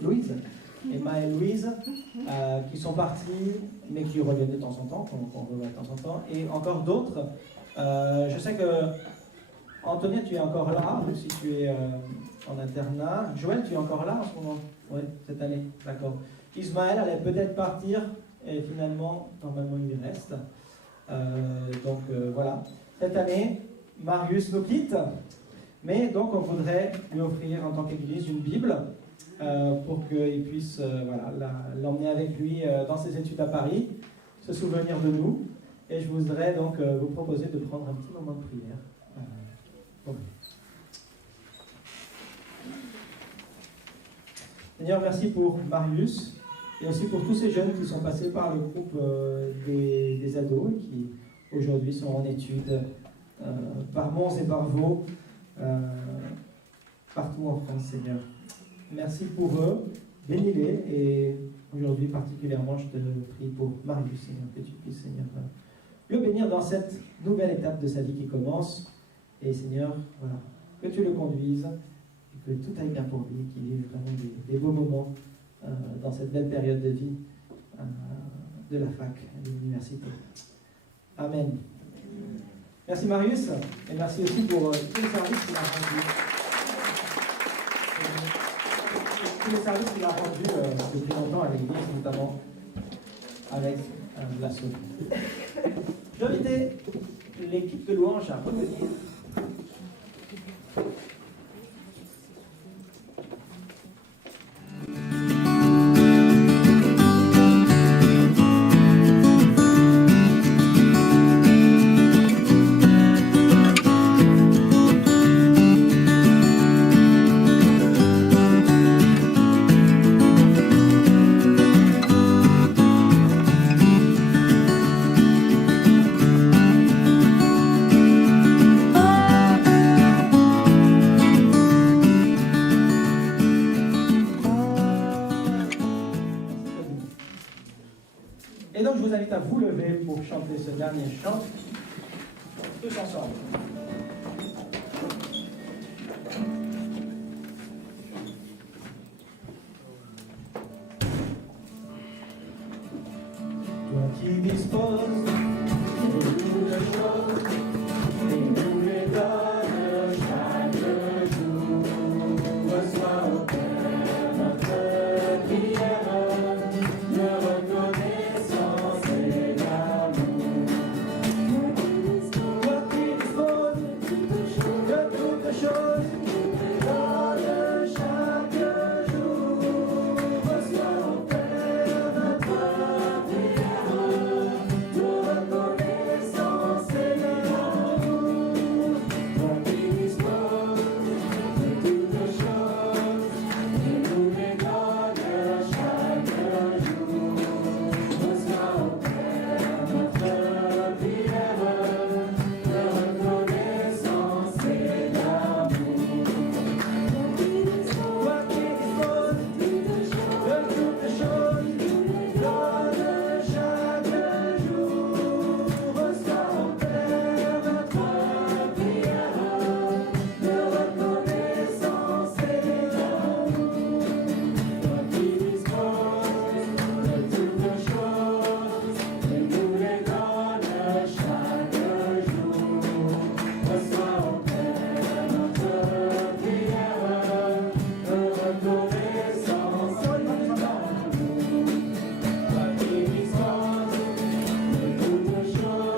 Louise, Emma et Louise, qui sont partis, mais qui reviennent de temps en temps, qu'on revoit de temps en temps, et encore d'autres. Je sais que Antonia, tu es encore là, même si tu es en internat. Joël, tu es encore là en ce moment? Oui, cette année, d'accord. Ismaël allait peut-être partir, et finalement, normalement, il y reste. Voilà. Cette année, Marius nous quitte, mais donc on voudrait lui offrir en tant qu'église une Bible pour qu'il puisse l'emmener avec lui dans ses études à Paris, se souvenir de nous. Et je voudrais donc vous proposer de prendre un petit moment de prière. Seigneur, merci pour Marius et aussi pour tous ces jeunes qui sont passés par le groupe des ados et qui aujourd'hui sont en études par Mons et par Vaud, partout en France, Seigneur. Merci pour eux, bénis-les, et aujourd'hui particulièrement je te prie pour Marius, Seigneur, que tu puisses, Seigneur, le bénir dans cette nouvelle étape de sa vie qui commence, et Seigneur, voilà, que tu le conduises, et que tout aille bien pour lui, qu'il ait vraiment des beaux moments dans cette belle période de vie de la fac, de l'université. Amen. Merci Marius, et merci aussi pour tous les services qu'il a rendus. Tous les services qu'il a rendus depuis longtemps à l'église, notamment avec l'assaut. Je vais inviter l'équipe de louange à revenir. Et donc je vous invite à vous lever pour chanter ce dernier chant, tous ensemble. Toi qui disposes de toutes les choses, et nous les donnes chaque jour, reçois au Père notre prière de reconnaissance et d'amour. Toi qui disposes de toutes les choses, donnes chaque jour, reçois au Père notre prière de reconnaissance et d'amour. Toi qui disposes de toutes les choses, et nous les donnes chaque jour, reçois au Père notre prière de reconnaissance et d'amour. Toi qui disposes de toutes les choses, donne chaque jour, reçois au Père notre prière de reconnaissance et d'amour. Toi qui disposes de toutes les choses, et nous les donnes chaque jour, reçois au Père notre prière de reconnaissance et d'amour. Toi qui disposes de toutes les choses,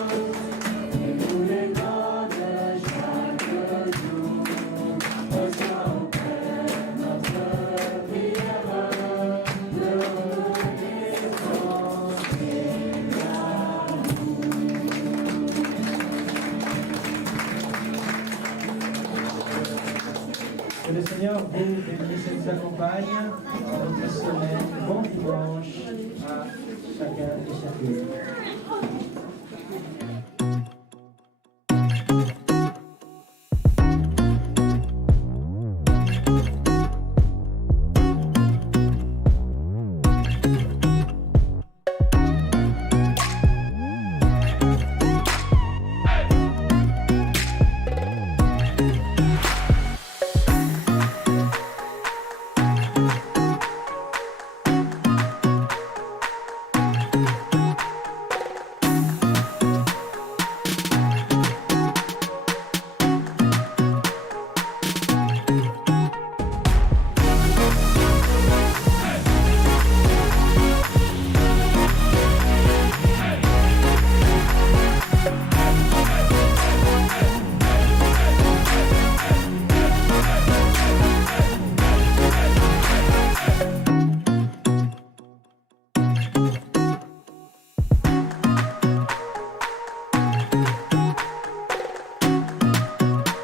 et nous les donnes chaque jour, reçois au Père notre prière de reconnaissance et Que le Seigneur vous bénisse et vous accompagne dans votre semaine. Bon dimanche à chacun et chacune.